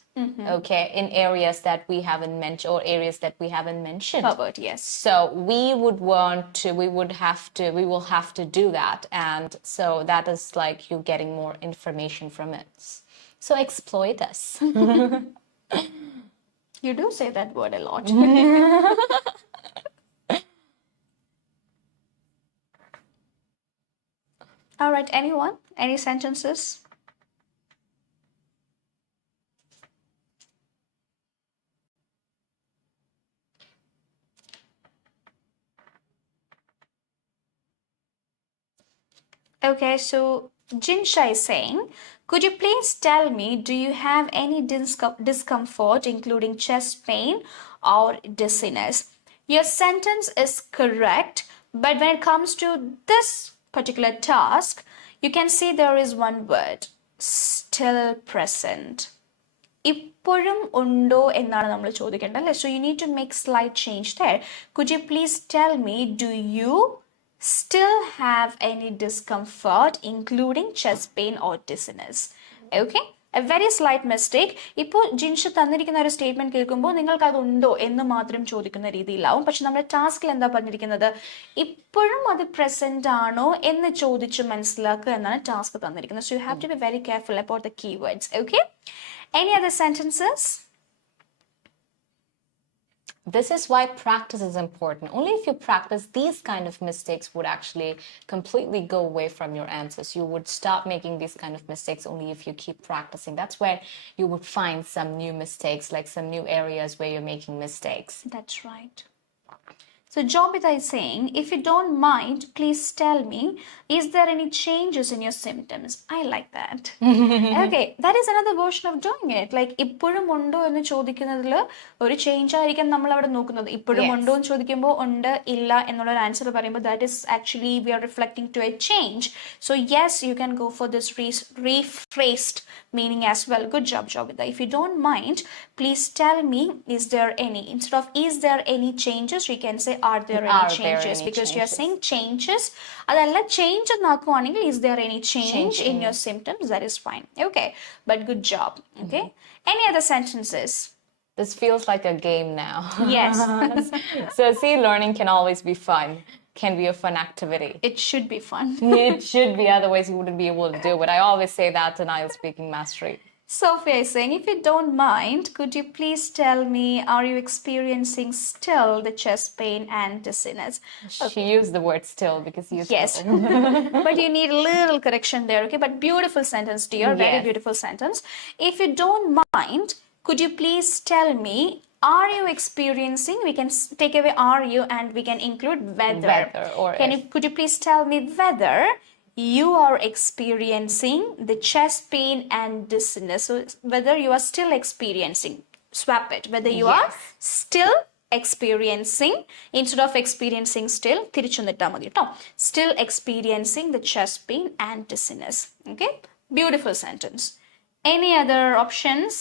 Okay, in areas that we haven't mentioned, or areas that we haven't mentioned. Covered, yes. So we will have to do that, and so that is like you getting more information from it. So exploit us. You do say that word a lot. All right, anyone? Any sentences? Okay, so Jinsha is saying, could you please tell me, do you have any discomfort, including chest pain or dizziness? your sentence is correct, but when it comes to this particular task, you can see there is one word, still present. ഇപ്പോഴും ഉണ്ടോ എന്നാണ് നമ്മൾ ചോദിക്കേണ്ടത് അല്ലേ? So you need to make slight change there. Could you please tell me, do you still have any discomfort, including chest pain or dizziness? Okay? A very slight mistake. ഇപ്പോൾ ജിൻഷ തന്നിരിക്കുന്ന ഒരു statement കേൾക്കുമ്പോൾ നിങ്ങൾക്ക് അതുണ്ടോ എന്ന് മാത്രം ചോദിക്കുന്ന രീതിയിലാവും. പക്ഷെ നമ്മുടെ ടാസ്കിൽ എന്താ പറഞ്ഞിരിക്കുന്നത്, ഇപ്പോഴും അത് പ്രസന്റ് ആണോ എന്ന് ചോദിച്ച് മനസ്സിലാക്കുക എന്നാണ് ടാസ്ക് തന്നിരിക്കുന്നത്. So you have to be very careful about the keywords. Okay? Any other sentences? This is why practice is important. Only if you practice, these kind of mistakes would actually completely go away from your answers. You would stop making these kind of mistakes only if you keep practicing. That's where you would find some new mistakes, like some new areas where you're making mistakes. That's right. So 𝐻𝐿𝐵𝐻 is saying, if you don't mind, please tell me, is there any changes in your symptoms? I like that. Okay, that is another version of doing it. Like, ഇപ്പോഴും ഉണ്ടോ എന്ന് ചോദിക്കുന്നതിൽ ഒരു change ആയിരിക്കും നമ്മൾ അവിടെ നോക്കുന്നത്. ഇപ്പോഴും ഉണ്ടോ എന്ന് ചോദിക്കുമ്പോൾ ഉണ്ട് ഇല്ല എന്നുള്ള ഒരു ആൻസർ പറയുമ്പോൾ that is actually we are reflecting to a change. So yes, you can go for this rephrased meaning as well. Good job, 𝐻𝐿𝐵𝐻. If you don't mind, please tell me, is there any? Instead of is there any changes, we can say are there any changes? Because you are saying changes. അതല്ല change എന്നാക്കുവാണെങ്കിൽ is there any change in your symptoms? That is fine. Okay, but good job. Okay. Any other sentences? This feels like a game now. Yes. So see, learning can always be fun. Can be a fun activity. It should be fun. It should be, otherwise you wouldn't be able to do it. I always say that in IELTS speaking mastery. Sophia is saying, if you don't mind, could you please tell me, are you experiencing still the chest pain and dizziness? She used the word still because you yes. But you need a little correction there, okay? But beautiful sentence, dear. Yes. Very beautiful sentence. If you don't mind, could you please tell me, are you experiencing? We can take away are you and we can include whether. Could you please tell me whether you are experiencing the chest pain and dizziness? So whether you are still experiencing, swap it. Whether you are still experiencing, instead of experiencing still, still experiencing the chest pain and dizziness. Okay, beautiful sentence. Any other options?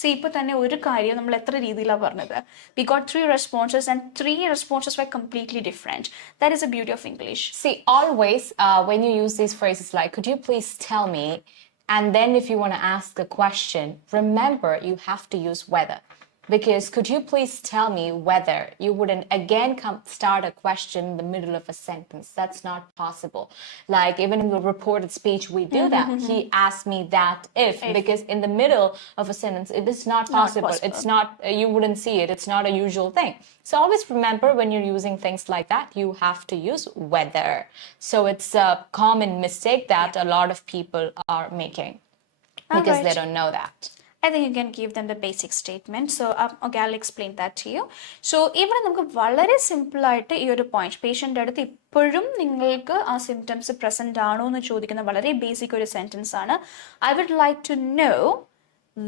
See, ഇപ്പോൾ തന്നെ ഒരു കാര്യം നമ്മൾ എത്ര രീതിയിലാണ് പറഞ്ഞത്. We got 3 responses and 3 responses were completely different. That is the beauty of English. See, always when you use these phrases like, could you please tell me? And then if you want to ask a question, remember you have to use whether. Because could you please tell me whether, you wouldn't again start a question in the middle of a sentence. That's not possible. Like even in the reported speech, we do that. He asked me that if, because in the middle of a sentence, it is not possible. It's not, you wouldn't see it. It's not a usual thing. So always remember when you're using things like that, you have to use whether. So it's a common mistake that a lot of people are making because they don't know that. I think you can give them the basic statement. So, okay, I'll explain that to you. So, ഇവിടെ നമുക്ക് വളരെ simple ആയിട്ട് ഈ ഒരു point പേഷ്യൻ്റെ അടുത്ത് ഇപ്പോഴും നിങ്ങൾക്ക് ആ സിംറ്റംസ് പ്രസന്റ് ആണോ എന്ന് ചോദിക്കുന്ന വളരെ ബേസിക് ഒരു സെന്റൻസ് ആണ്. I would like to know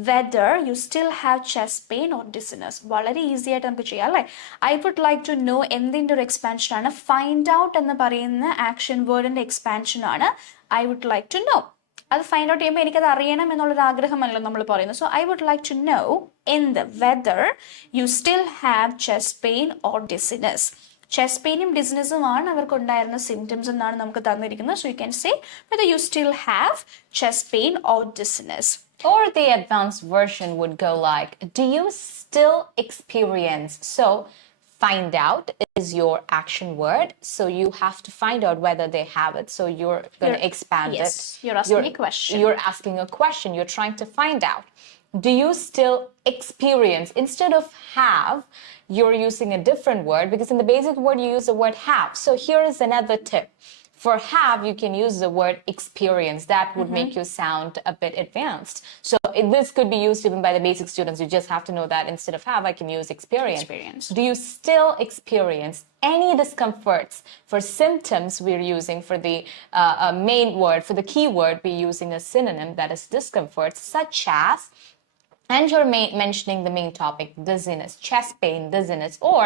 whether you still have chest pain or dizziness. വളരെ ഈസി ആയിട്ട് നമുക്ക് ചെയ്യാം അല്ലേ? I would like to know എന്തിൻ്റെ ഒരു എക്സ്പാൻഷൻ ആണ്? ഫൈൻഡ് ഔട്ട് എന്ന് പറയുന്ന ആക്ഷൻ വേർഡിന്റെ എക്സ്പാൻഷൻ ആണ് I would like to know. അത് ഫൈൻഡ് ഔട്ട് ചെയ്യുമ്പോൾ എനിക്കത് അറിയണം എന്നുള്ളൊരു ആഗ്രഹമല്ലോ നമ്മൾ പറയുന്നത്. So I would like to know in the whether you still have chest pain or dizziness. Chest പെയിനും ഡിസിനസും ആണ് അവർക്ക് ഉണ്ടായിരുന്ന സിംറ്റംസ് എന്നാണ് നമുക്ക് തന്നിരിക്കുന്നത്. So you can say whether you still have chest pain or dizziness. Or the advanced version would go like, do you still experience? So find out is your action word. So you have to find out whether they have it. So you're going to expand it. You're asking a question. You're asking a question. You're trying to find out. Do you still experience? Instead of have, you're using a different word because in the basic word you use the word have. So here is another tip. For have, you can use the word experience. That would make you sound a bit advanced. So this could be used even by the basic students. You just have to know that instead of have, I can use experience. Do you still experience any discomforts? For symptoms, we're using for the main word. For the key word, we're using a synonym that is discomfort, such as, and you're mentioning the main topic, dizziness, chest pain, dizziness, or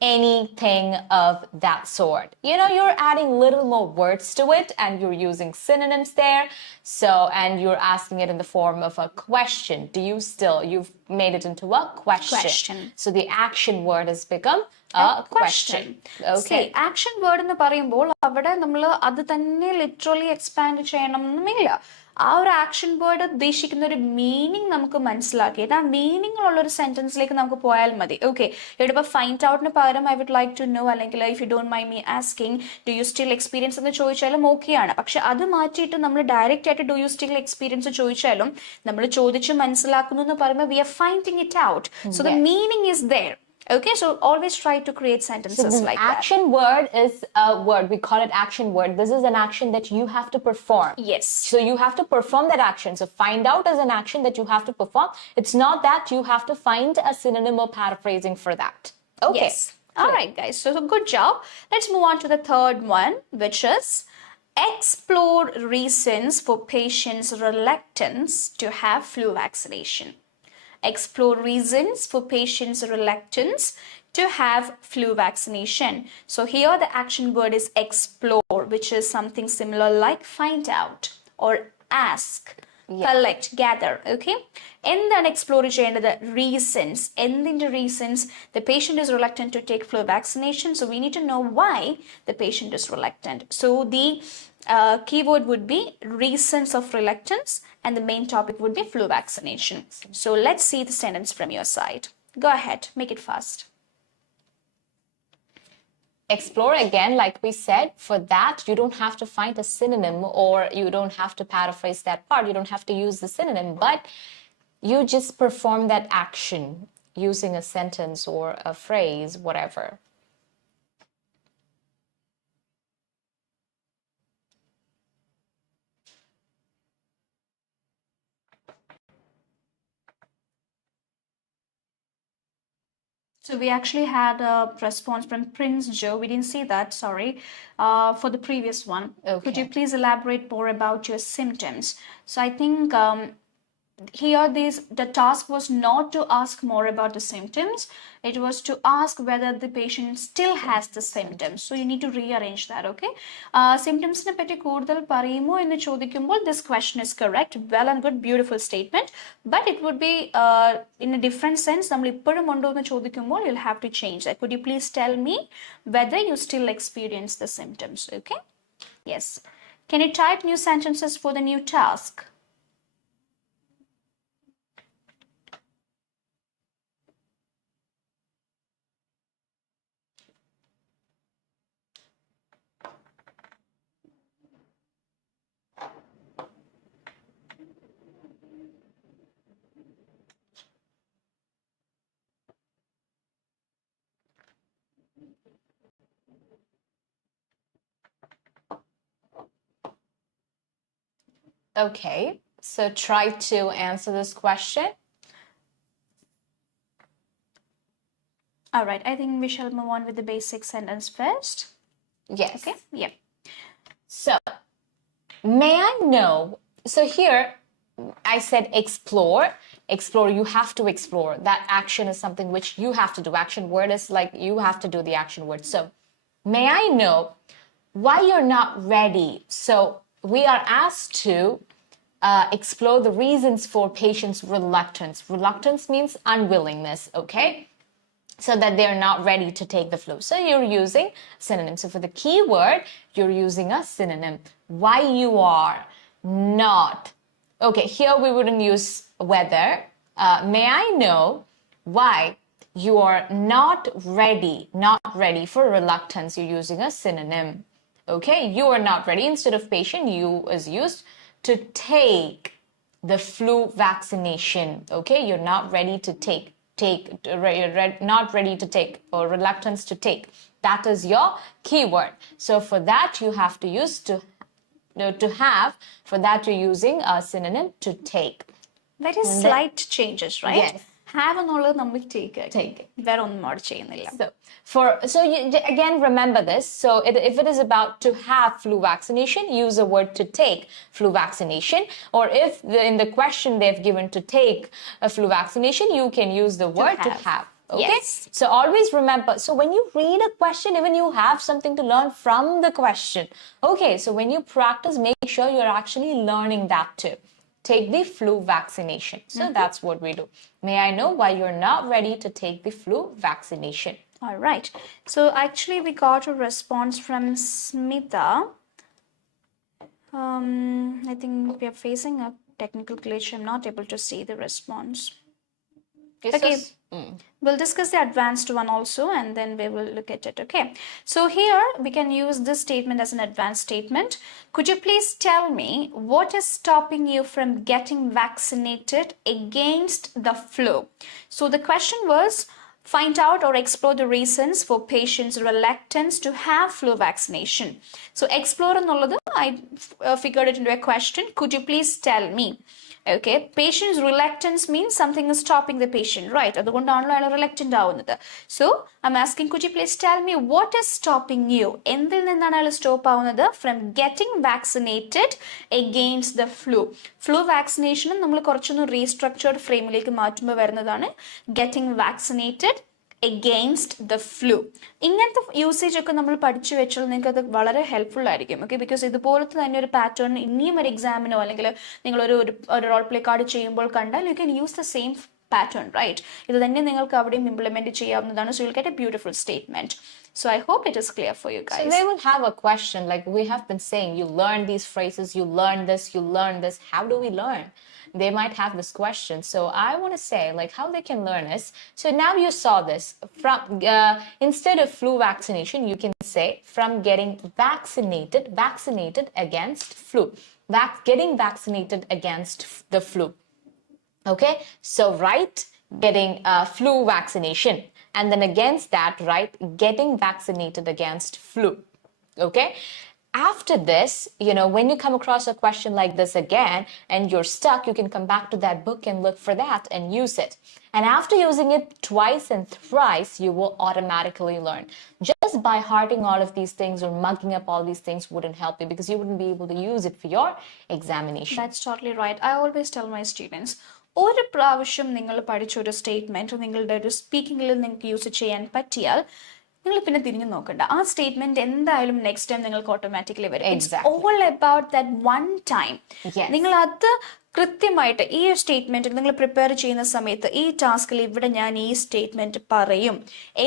anything of that sort. You know, you're adding little more words to it and you're using synonyms there. So, and you're asking it in the form of a question. Do you still, you've made it into a question. So the action word has become a question. Okay. See, action word എന്ന് പറയുമ്പോൾ അവിടെ നമ്മൾ അത് തന്നെ literally expand ചെയ്യണമെന്നില്ല. ആ ഒരു action word ഉദ്ദേശിക്കുന്ന ഒരു മീനിങ് നമുക്ക് മനസ്സിലാക്കിയിട്ട് ആ മീനിങ്ങിലുള്ള ഒരു സെന്റൻസിലേക്ക് നമുക്ക് പോയാൽ മതി. ഓക്കെ, ഇവിടെ ഇപ്പോൾ ഫൈൻഡ് ഔട്ടിന് പകരം I would like to know അല്ലെങ്കിൽ if you don't mind me asking do you still experience എന്ന് ചോദിച്ചാലും ഓക്കെയാണ്. പക്ഷെ അത് മാറ്റിയിട്ട് നമ്മൾ ഡയറക്റ്റ് ആയിട്ട് ഡു യു സ്റ്റിൽ എക്സ്പീരിയൻസ് ചോദിച്ചാലും നമ്മൾ ചോദിച്ച് മനസ്സിലാക്കുന്നു എന്ന് പറയുമ്പോൾ we are finding it out. So the meaning is there. Okay, so always try to create sentences like that. Action word is a word. We call it action word. This is an action that you have to perform. Yes. So you have to perform that action. So find out is an action that you have to perform. It's not that you have to find a synonym or paraphrasing for that. Okay. Yes. All right, guys. So good job. Let's move on to the third one, which is explore reasons for patients' reluctance to have flu vaccination. Explore reasons for patients' reluctance to have flu vaccination. So here the action word is explore, which is something similar like find out or ask, collect, gather. Okay, എന്താണ് explore ചെയ്യേണ്ടത്? Reasons. എന്തിൻ്റെ reasons? The patient is reluctant to take flu vaccination, so we need to know why the patient is reluctant. So the keyword would be reasons of reluctance and the main topic would be flu vaccination. So let's see the sentence from your side. Go ahead, make it fast. Explore, again, like we said, for that you don't have to find a synonym or you don't have to paraphrase that part. You don't have to use the synonym, but you just perform that action using a sentence or a phrase, whatever. So we actually had a response from Prince Joe. We didn't see that, sorry, for the previous one. Okay. Could you please elaborate more about your symptoms? So I think here the task was not to ask more about the symptoms. It was to ask whether the patient still has the symptoms. So you need to rearrange that, okay? Symptoms ne patti koodal parayumo ennu chodikkumbol this question is correct. Well and good, beautiful statement. But it would be in a different sense. Nammal ippozhum undo ennu chodikkumbol you'll have to change that. Could you please tell me whether you still experience the symptoms, okay? Yes. Can you type new sentences for the new task? Okay, so try to answer this question. All right, I think we shall move on with the basic sentence first. Yes. Okay, yeah. So, may I know, so here I said explore. Explore, you have to explore. That action is something which you have to do. Action word is like you have to do the action word. So, may I know why you're not ready? So, we are asked to explore the reasons for patients' reluctance. Reluctance means unwillingness, okay? So that they're not ready to take the flu. So you're using synonyms. So for the keyword, you're using a synonym. Why you are not. Okay, here we wouldn't use whether. May I know why you are not ready for reluctance? You're using a synonym. Okay, you are not ready. Instead of patient, you is used to take the flu vaccination. Okay, you're not ready to not ready to take or reluctance to take. That is your keyword. So for that, you have to use to have. For that, you're using a synonym to take. Very slight changes, right? Yes. Have എന്നുള്ളത് നമ്മൾ take വേറെ ഒന്നും mode ചെയ്യുന്നില്ല. So you, again, remember this. So if it is about to have flu vaccination, use a word to take flu vaccination. Or if in the question they've given to take a flu vaccination, you can use the word to have. Okay, Yes. so always remember, so when you read a question, even you have something to learn from the question. Okay, so when you practice, make sure you're actually learning that too. Take the flu vaccination. So that's what we do. May I know why you're not ready to take the flu vaccination? All right. So actually we got a response from Smita. I think we are facing a technical glitch. I'm not able to see the response. Okay, we'll discuss the advanced one also and then we will look at it. Okay, so here we can use this statement as an advanced statement. Could you please tell me what is stopping you from getting vaccinated against the flu? So the question was, find out or explore the reasons for patients' reluctance to have flu vaccination. So explore enulladu, I figured it into a question. Could you please tell me? Okay, patient's reluctance means something is stopping the patient, right? അതുകൊണ്ടാണല്ലോ അയാൾ reluctant ആവുന്നത്. So I'm asking, could you please tell me what is stopping you? എന്തിൽ നിന്നാണ് അയാൾ stop ആവുന്നത്? From getting vaccinated against the flu. Flu vaccination നമ്മൾ കുറച്ചൊന്ന് restructured ഫ്രെയിമിലേക്ക് മാറ്റുമ്പോൾ വരുന്നതാണ് getting vaccinated against the flu. ഇങ്ങനത്തെ യൂസേജ് ഒക്കെ നമ്മൾ പഠിച്ചു വെച്ചാൽ നിങ്ങൾക്ക് അത് വളരെ ഹെൽപ്ഫുൾ ആയിരിക്കും. ഓക്കെ, ബിക്കോസ് ഇതുപോലത്തെ തന്നെ ഒരു പാറ്റേൺ ഇനിയും ഒരു എക്സാമിനോ അല്ലെങ്കിൽ നിങ്ങൾ ഒരു റോൾ പ്ലേ കാർഡ് ചെയ്യുമ്പോൾ കണ്ടാൽ you can use the same pattern, right? ഇത് തന്നെ നിങ്ങൾക്ക് അവിടെയും ഇംപ്ലിമെന്റ് ചെയ്യാവുന്നതാണ്. So you'll get a beautiful statement. So I hope it is clear for you guys. So they will have a question like we have been saying, you learn these phrases, you learn this, you learn this. How do we learn? They might have this question. So I want to say like how they can learn is, so now you saw this from instead of flu vaccination, you can say from getting vaccinated against flu. Getting vaccinated against the flu. Okay, so right, getting flu vaccination, and then against that, right, getting vaccinated against flu. Okay, after this, you know, when you come across a question like this again and you're stuck, you can come back to that book and look for that and use it. And after using it twice and thrice, you will automatically learn. Just by hearting all of these things or mugging up all these things wouldn't help you because you wouldn't be able to use it for your examination. That's totally right. I always tell my students, ഒരു പ്രാവശ്യം നിങ്ങൾ പഠിച്ചൊരു statement നിങ്ങളുടെ ഒരു സ്പീക്കിങ്ങിൽ നിങ്ങൾക്ക് use ചെയ്യാൻ പറ്റിയാൽ നിങ്ങൾ പിന്നെ തിരിഞ്ഞു നോക്കണ്ട. ആ സ്റ്റേറ്റ്മെന്റ് എന്തായാലും നെക്സ്റ്റ് ടൈം നിങ്ങൾക്ക് ഓട്ടോമാറ്റിക്കലി വരും. It's all about that one time. നിങ്ങൾ അത് കൃത്യമായിട്ട് ഈ സ്റ്റേറ്റ്മെന്റ് നിങ്ങൾ പ്രിപ്പയർ ചെയ്യുന്ന സമയത്ത് ഈ ടാസ്കിൽ ഇവിടെ ഞാൻ ഈ സ്റ്റേറ്റ്മെന്റ് പറയും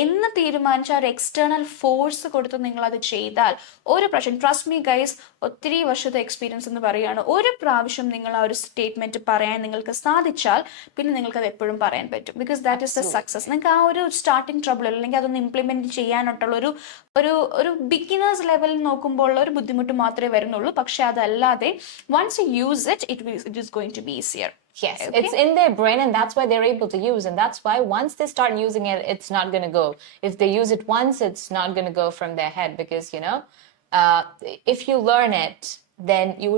എന്ന് തീരുമാനിച്ച ഒരു എക്സ്റ്റേണൽ ഫോഴ്സ് കൊടുത്ത് നിങ്ങൾ അത് ചെയ്താൽ ഒരു പ്രാവശ്യം, ട്രസ്റ്റ് മീ ഗൈസ്, ഒത്തിരി വർഷത്തെ എക്സ്പീരിയൻസ് എന്ന് പറയുകയാണ്, ഒരു പ്രാവശ്യം നിങ്ങൾ ആ ഒരു സ്റ്റേറ്റ്മെന്റ് പറയാൻ നിങ്ങൾക്ക് സാധിച്ചാൽ പിന്നെ നിങ്ങൾക്ക് അത് എപ്പോഴും പറയാൻ പറ്റും. Because that is the success. നിങ്ങൾക്ക് ആ ഒരു സ്റ്റാർട്ടിംഗ് ട്രബിൾ അല്ലെങ്കിൽ അതൊന്ന് ഇംപ്ലിമെന്റ് ചെയ്യാനായിട്ടുള്ള ഒരു ബിഗിനേഴ്സ് ലെവലിൽ നോക്കുമ്പോൾ ഒരു ബുദ്ധിമുട്ട് മാത്രമേ വരുന്നുള്ളൂ. പക്ഷെ അതല്ലാതെ once you use it, it is going to be easier. Yes, okay? It's in their brain and that's why they're able to use, and that's why once they start using it, it's not going to go. If they use it once, it's not going to go from their head because, you know, if you learn it, then you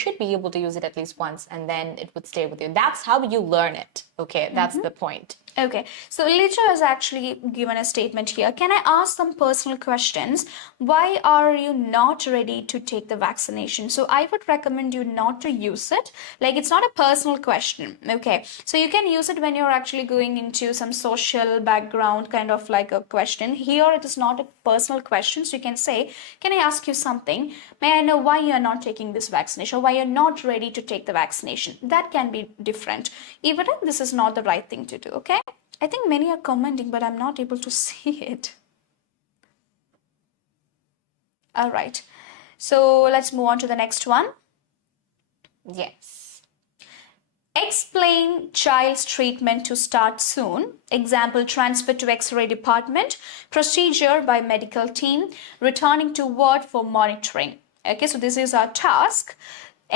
should be able to use it at least once and then it would stay with you. That's how you learn it. Okay, that's the point. Okay, so Licha has actually given a statement here. Can I ask some personal questions? Why are you not ready to take the vaccination? So I would recommend you not to use it. Like, it's not a personal question. Okay, so you can use it when you're actually going into some social background kind of like a question. Here it is not a personal question, so you can say, can I ask you something? May I know why you are not taking this vaccination, or why you're not ready to take the vaccination? That can be different. Even if this is not the right thing to do. Okay, I think many are commenting, but I'm not able to see it. All right, so let's move on to the next one. Yes. Explain child's treatment to start soon. Example, transfer to X-ray department, procedure by medical team, returning to ward for monitoring. Okay, so this is our task.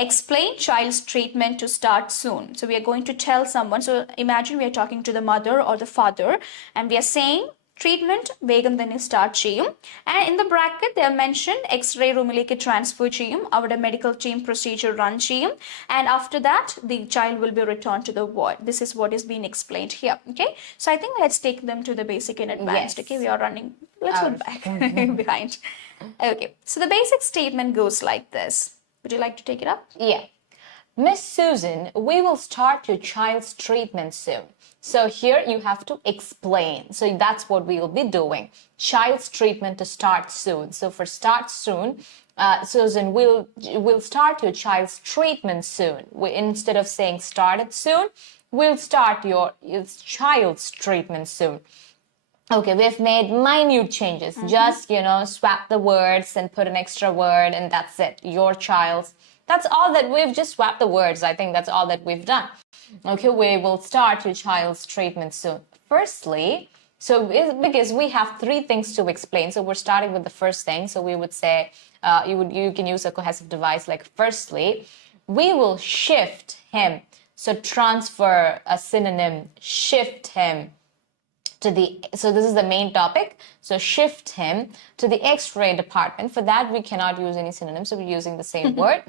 Explain child's treatment to start soon. So we are going to tell someone. So imagine we are talking to the mother or the father and we are saying treatment വേഗം തന്നെ start ചെയ്യും. And in the bracket they are mentioned X-ray റൂമിലേക്ക് transfer ചെയ്യും, അവിടെ medical team procedure run ചെയ്യും, and after that the child will be returned to the ward. This is what is being explained here. Okay, so I think let's take them to the basic and advanced. Yes. Okay, we are running, let's go back behind. Okay, so the basic statement goes like this. Would you like to take it up? Yeah. Miss Susan, we will start your child's treatment soon. So here you have to explain. So that's what we will be doing. Child's treatment to start soon. So for start soon, Susan, we'll start your child's treatment soon. Instead of saying started soon, we'll start your child's treatment soon. Okay, we've made minute changes. Just, swap the words and put an extra word and that's it. Your child's. That's all that we've just swapped the words. I think that's all that we've done. Okay, we will start your child's treatment soon. Firstly, because we have 3 things to explain, so we're starting with the first thing. So we would say, you can use a cohesive device like firstly, we will shift him. So transfer a synonym, shift him. So this is the main topic. So shift him to the X-ray department. For that, we cannot use any synonyms, so we're using the same word.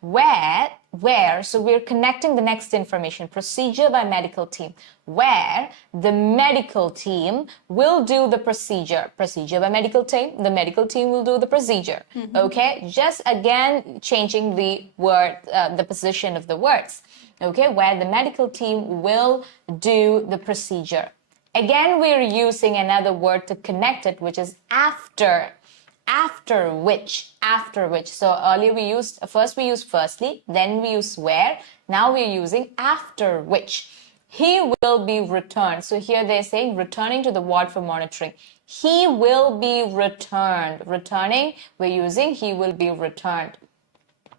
Where, so we're connecting the next information, procedure by medical team, where the medical team will do the procedure. Procedure by medical team, the medical team will do the procedure. Okay, just again, changing the word, the position of the words. Okay, where the medical team will do the procedure. Again, we're using another word to connect it, which is after. After which. So earlier we used firstly, then we used where. Now we're using after which. He will be returned. So here they're saying returning to the ward for monitoring. He will be returned. Returning, we're using he will be returned.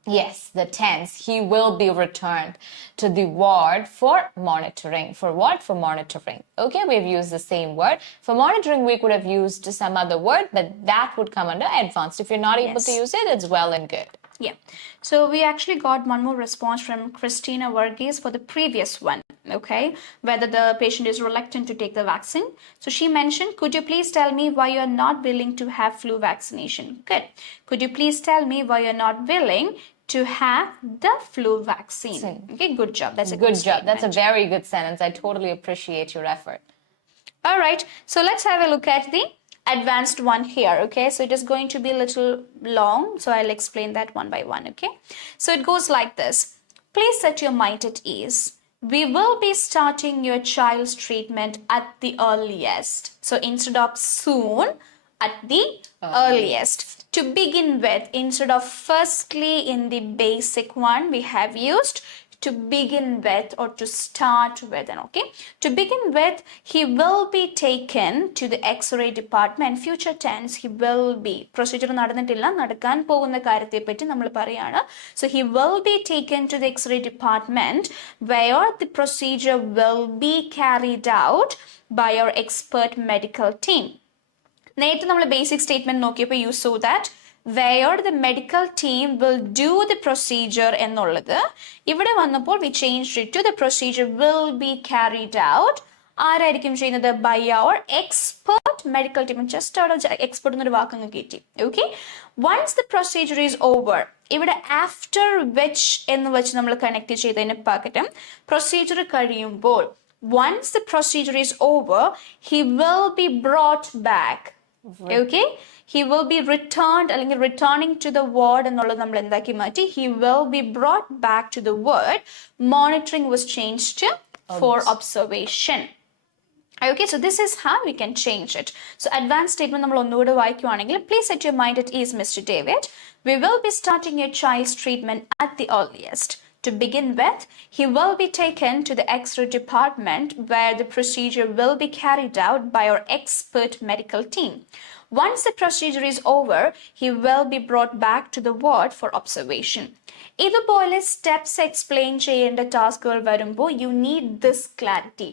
Yes, the tense. He will be returned to the ward for monitoring. For what? For monitoring. Okay, we've used the same word. For monitoring, we could have used some other word, but that would come under advanced. If you're not able to use it, it's well and good. Yeah. So we actually got one more response from Christina Varghese for the previous one. Okay, whether the patient is reluctant to take the vaccine. So she mentioned, could you please tell me why you're not willing to have flu vaccination? Good. Could you please tell me why you're not willing to have the flu vaccine? Okay, good job. That's a good job. That's a very good sentence. I totally appreciate your effort. All right. So let's have a look at the advanced one here. Okay, so it is going to be a little long, so I'll explain that one by one. Okay, so it goes like this. Please set your mind at ease. We will be starting your child's treatment at the earliest. So instead of soon, at the earliest. To begin with, instead of firstly in the basic one, we have used to begin with or to start with. Okay, to begin with, he will be taken to the X-ray department. Future tense, he will be. Procedure നടന്നിട്ടില്ല, നടക്കാൻ പോകുന്ന കാര്യത്തെ പറ്റി നമ്മൾ പറയാണ്. So he will be taken to the X-ray department where the procedure will be carried out by our expert medical team. നേരത്തെ നമ്മൾ basic statement നോക്കിയപ്പോൾ you so that where the medical team will do the procedure എന്നുള്ളത് ഇവിടെ വന്നപ്പോൾ we changed it to the procedure will be carried out. ആരായിരിക്കും ചെയ്യുന്നത്? By our expert medical team. Just അവിടെ expert എന്നൊരു വാക്കങ്ങ് കയറ്റി. Okay, once the procedure is over, ഇവിടെ after which എന്ന് വെച്ച് നമ്മൾ കണക്ട് ചെയ്തതിന് പകരം procedure കഴിയുമ്പോൾ once the procedure is over, he will be brought back. Okay, he will be returned, അല്ലെങ്കിൽ returning to the ward എന്നുള്ളത് നമ്മൾ എന്താക്കി മാറ്റി? He will be brought back to the ward. Monitoring was changed to for observation. Okay, so this is how we can change it. So advanced statement നമ്മൾ ഒന്നുകൂടെ വായിക്കുവാണെങ്കിൽ, please set your mind at ease, Mr. David. We will be starting your child's treatment at the earliest. To begin with, he will be taken to the X-ray department where the procedure will be carried out by our expert medical team. Once the procedure is over, he will be brought back to the ward for observation. ഇതുപോലെ steps explain ചെയ്യേണ്ട ടാസ്കുകൾ വരുമ്പോൾ you need this clarity.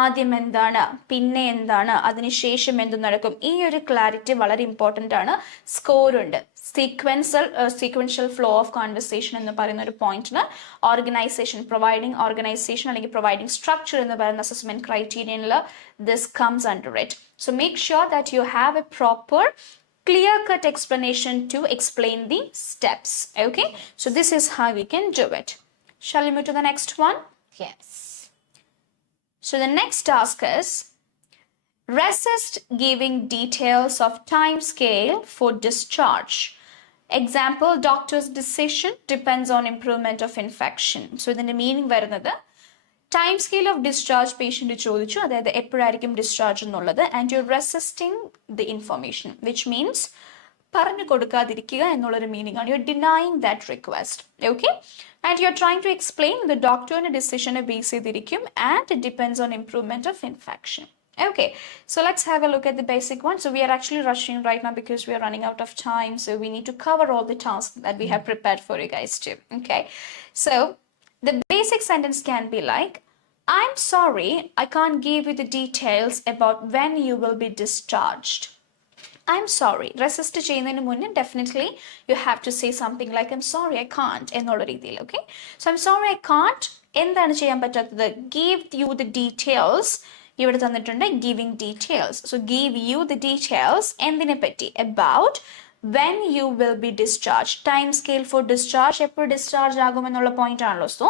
ആദ്യം എന്താണ്, പിന്നെ എന്താണ്, അതിനുശേഷം എന്ത് നടക്കും, ഈ ഒരു ക്ലാരിറ്റി വളരെ ഇമ്പോർട്ടൻ്റ് ആണ്. സ്കോർ ഉണ്ട്, സീക്വൻഷ്യൽ ഫ്ലോ ഓഫ് കോൺവെർസേഷൻ എന്ന് പറയുന്ന ഒരു പോയിന്റിന് ഓർഗനൈസേഷൻ, പ്രൊവൈഡിങ് ഓർഗനൈസേഷൻ അല്ലെങ്കിൽ പ്രൊവൈഡിങ് സ്ട്രക്ചർ എന്ന് പറയുന്ന അസസ്മെന്റ് ക്രൈറ്റീരിയനിൽ this comes under it. So make sure that you have a proper clear-cut explanation to explain the steps. Okay, so this is how we can do it. Shall we move to the next one? Yes. So the next task is resist giving details of time scale for discharge. Example, doctor's decision depends on improvement of infection. So ഇതിന്റെ meaning വരുന്നത് time scale of discharge patient ചോദിച്ചു, അതായത് എപ്പോഴായിരിക്കും discharge എന്നുള്ളത്, and you resisting the information which means പറഞ്ഞു കൊടുക്കാതിരിക്കുക എന്നുള്ളൊരു meaning ആണ്. You are denying that request. Okay, and you are trying to explain the ഡോക്ടറിന്റെ ഡിസിഷനെ ബേസ് ചെയ്തിരിക്കും and it depends on improvement of infection. Okay, so let's have a look at the basic one. So we are actually rushing right now because we are running out of time. So we need to cover all the tasks that we have prepared for you guys too. Okay, so the basic sentence can be like, I'm sorry, I can't give you the details about when you will be discharged. I'm sorry. Resist ചെയ്യുന്നതിന് മുന്നേ definitely you have to say something like, I'm sorry, I can't എന്നുള്ള രീതിയിൽ. Okay, so I'm sorry, I can't എന്താണ് ചെയ്യാൻ പറ്റാത്തത്? Give you the details. ഇവിടെ തന്നിട്ടുണ്ട് giving details. So give you the details എന്തിനെ പറ്റി? About when you will be discharge. Time scale for discharge, എപ്പോൾ ഡിസ്ചാർജ് ആകുമെന്നുള്ള പോയിന്റ് ആണല്ലോ. So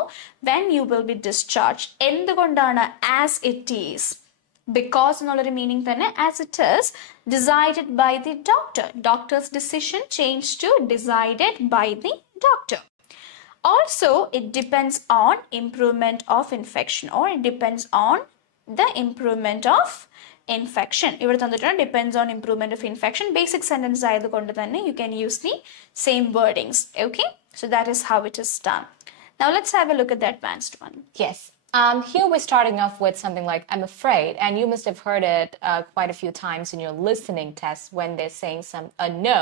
when you will be discharge. എന്തുകൊണ്ടാണ്? ആസ് ഇറ്റ് ഈസ്, ബിക്കോസ് എന്നുള്ളൊരു meaning തന്നെ. As it is decided by the doctor. Doctor's decision change to decided by the doctor. Also, it depends on improvement of infection, or it depends on the improvement of infection. ഇവിടെ തന്നിട്ടുണ്ട് depends on improvement of infection. Basic sentence ആയതുകൊണ്ട് തന്നെ you can use the same wordings. Okay, so that is how it is done. Now let's have a look at the advanced one. Yes. Here we're starting off with something like, I'm afraid, and you must have heard it quite a few times in your listening test. When they're saying a no,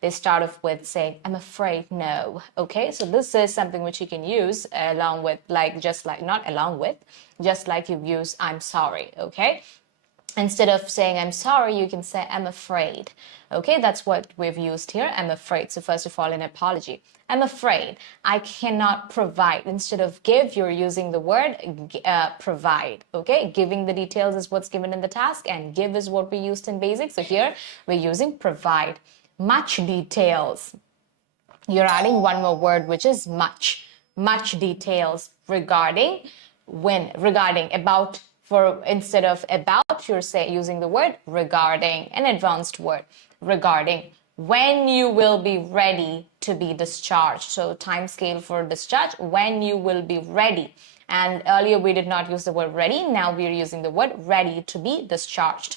they start off with saying, I'm afraid no. Okay, so this is something which you can use along with, like, just like, not along with, just like you use I'm sorry. Okay, instead of saying I'm sorry, you can say I'm afraid. Okay, that's what we've used here, I'm afraid. So first of all, an apology. I'm afraid I cannot provide. Instead of give, you're using the word provide. Okay, giving the details is what's given in the task, and give is what we used in basic. So here we're using provide. Much details. You're adding one more word, which is much. Much details regarding when, regarding, about. For instead of about, you're using the word regarding, an advanced word, regarding when you will be ready to be discharged. So time scale for discharge, when you will be ready. And earlier we did not use the word ready. Now we're using the word ready to be discharged.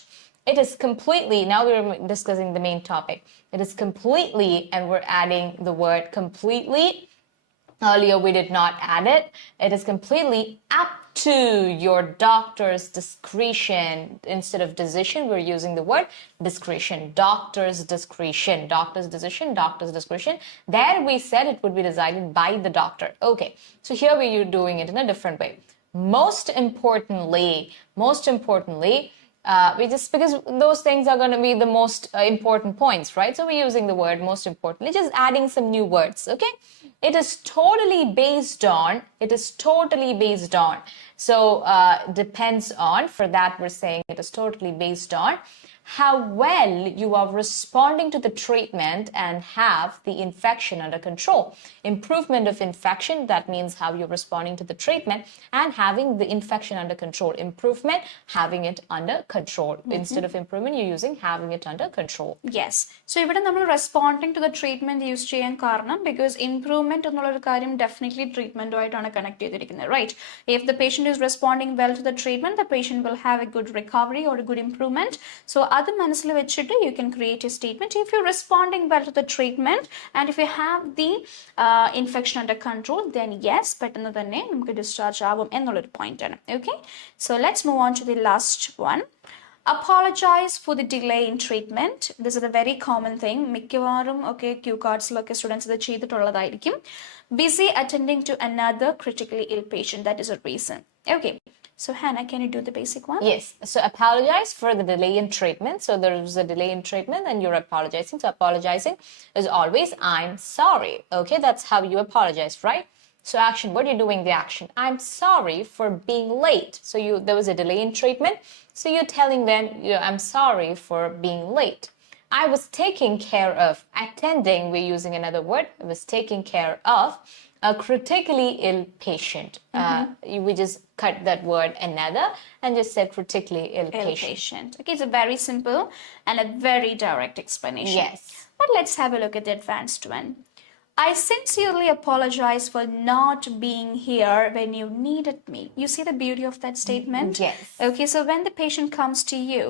It is completely, now we're discussing the main topic. It is completely, and we're adding the word completely. Earlier we did not add it. It is completely up to your doctor's discretion. Instead of decision, we're using the word discretion. Doctor's discretion. Doctor's decision, doctor's discretion. There we said it would be decided by the doctor. Okay, so here we're doing it in a different way. Most importantly, we just, because those things are going to be the most important points, right? So we're using the word most importantly, just adding some new words. Okay, it is totally based on. So depends on, for that we're saying it is totally based on how well you are responding to the treatment and have the infection under control. Improvement of infection, that means how you're responding to the treatment and having the infection under control. Improvement, having it under control. Instead of improvement, you're using having it under control. Yes. So ഇവിടെ നമ്മൾ responding to the treatment use ചെയ്യാൻ കാരണം because improvement എന്നുള്ളൊരു കാര്യം definitely treatment ആയിട്ടാണ് connect ചെയ്തിരിക്കുന്നത്, right? If the patient is responding well to the treatment, the patient will have a good recovery or a good improvement. So അത് മനസ്സിൽ വെച്ചിട്ട് you can create a statement. If you're responding well to the treatment and if you have the infection under control, then yes, പെട്ടെന്ന് തന്നെ നമുക്ക് discharge ആവും എന്നുള്ളൊരു point ആണ്. Okay, so let's move on to the last one. Apologize for the delay in treatment. This is a very common thing. മിക്കവാറും okay Q cardsലൊക്കെ students ഇത് ചെയ്തിട്ടുള്ളതായിരിക്കും. Busy attending to another critically ill patient, that is a reason. Okay, so Hannah, can you do the basic one? Yes, so apologize for the delay in treatment. So there was a delay in treatment and you're apologizing. So apologizing is always I'm sorry. Okay, that's how you apologize, right? So action, what are you doing the action? I'm sorry for being late. So there was a delay in treatment. So you're telling them, I'm sorry for being late. I was taking care of. Attending, we're using another word. I was taking care of a critically ill patient. We just cut that word another and just said critically ill patient. Okay, it's a very simple and a very direct explanation. Yes. But let's have a look at the advanced one. I sincerely apologize for not being here when you needed me. You see the beauty of that statement? Yes. Okay, so when the patient comes to you,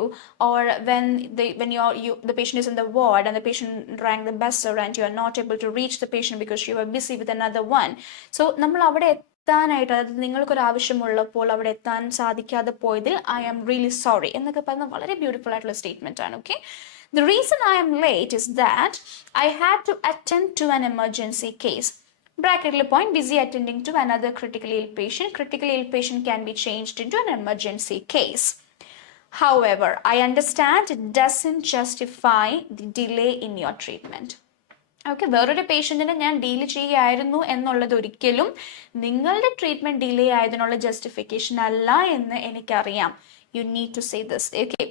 or when the patient is in the ward and the patient rang the buzzer and you are not able to reach the patient because you are busy with another one. So നമ്മൾ അവിടെ എത്താനായിട്ട്, അതായത് നിങ്ങൾക്കൊരു ആവശ്യമുള്ളപ്പോൾ അവിടെ എത്താൻ സാധിക്കാതെ പോയതിൽ ഐ ആം റിയലി സോറി എന്നൊക്കെ പറഞ്ഞ വളരെ ബ്യൂട്ടിഫുൾ ആയിട്ടുള്ള സ്റ്റേറ്റ്മെന്റ് ആണ്. Okay, the reason I am late is that I had to attend to an emergency case. Bracketly point, busy attending to another critically ill patient. Critically ill patient can be changed into an emergency case. However, I understand it doesn't justify the delay in your treatment. Okay, വേറൊരു പേഷ്യൻറ്റിനെ ഞാൻ deal ചെയ്യുകയായിരുന്നു എന്നുള്ളത് ഒരിക്കലും നിങ്ങളുടെ treatment delay ആയതിനുള്ള justification അല്ല എന്ന് എനിക്കറിയാം. You need to say this. Okay,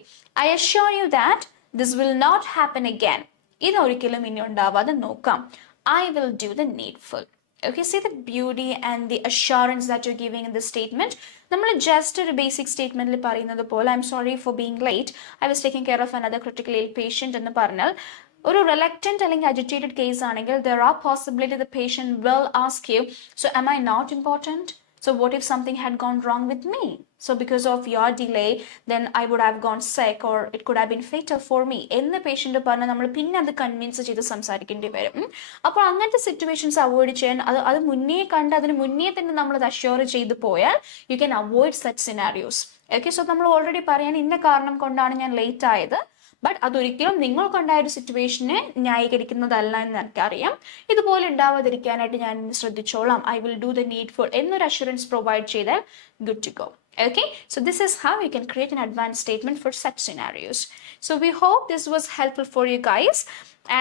I assure you that this will not happen again. ഇതൊരിക്കലും ഇനി ഉണ്ടാവാതെ നോക്കാം. I will do the needful. Okay, see the beauty and the assurance that you're giving in this statement. നമ്മൾ just ഒരു basic സ്റ്റേറ്റ്മെന്റിൽ പറയുന്നത് പോലെ I'm sorry for being late. I was taking care of another critically ill patient എന്ന് പറഞ്ഞാൽ ഒരു reluctant അല്ലെങ്കിൽ agitated case ആണെങ്കിൽ there are possibility the patient will ask you, so am I not important? So what if something had gone wrong with me? So because of your delay, then I would have gone sick or it could have been fatal for me. എന്ന് patient പറഞ്ഞാൽ നമ്മൾ പിന്നെ അത് convince ചെയ്ത് സംസാരിക്കേണ്ടി വരും. അപ്പോൾ അങ്ങനത്തെ situations avoid ചെയ്യാൻ അത് മുന്നേ കണ്ട് അതിന് മുന്നേ തന്നെ നമ്മളത് അഷ്യൂർ ചെയ്ത് പോയാൽ you can avoid such scenarios. Okay, so നമ്മൾ ഓൾറെഡി പറയാൻ ഇന്ന കാരണം കൊണ്ടാണ് ഞാൻ ലേറ്റ് ആയത്, ബട്ട് അതൊരിക്കലും നിങ്ങൾക്കുണ്ടായ ഒരു സിറ്റുവേഷനെ ന്യായീകരിക്കുന്നതല്ല എന്ന് എനിക്കറിയാം. ഇതുപോലെ ഉണ്ടാവാതിരിക്കാനായിട്ട് ഞാൻ ശ്രദ്ധിച്ചോളാം. I will do the needful എന്നൊരു അഷുറൻസ് പ്രൊവൈഡ് ചെയ്താൽ good to go. Okay, so this is how you can create an advanced statement for such scenarios. So we hope this was helpful for you guys,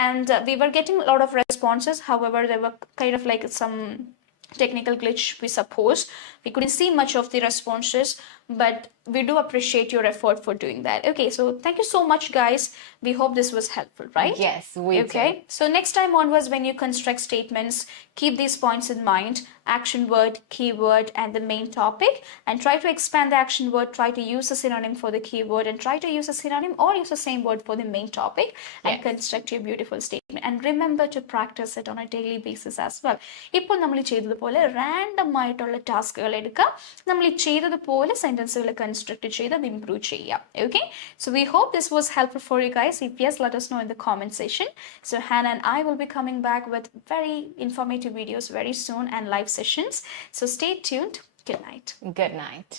and we were getting a lot of responses. However, there were kind of like some technical glitch, we suppose. We couldn't see much of the responses, but we do appreciate your effort for doing that. Okay, so thank you so much, guys. We hope this was helpful, right? Yes, we okay do. So next time onwards, when you construct statements, keep these points in mind: action word, keyword, and the main topic, and try to expand the action word, try to use a synonym for the keyword, and try to use a synonym or use the same word for the main topic, and construct your beautiful statement. And remember to practice it on a daily basis as well. ഇപ്പോൾ നമ്മൾ ചെയ്തതുപോലെ random ആയിട്ടുള്ള ടാസ്കുകൾ എടുക്കുക, നമ്മൾ ഈ ചെയ്തതുപോലെ സെന്റൻസുകൾ construct ചെയ്ത് അത് ഇംപ്രൂവ് ചെയ്യാം. Okay, so we hope this was helpful for you guys. If yes, let us know in the comment section. So Hannah and I will be coming back with very informative videos very soon and live sessions. So stay tuned. Good night. Good night.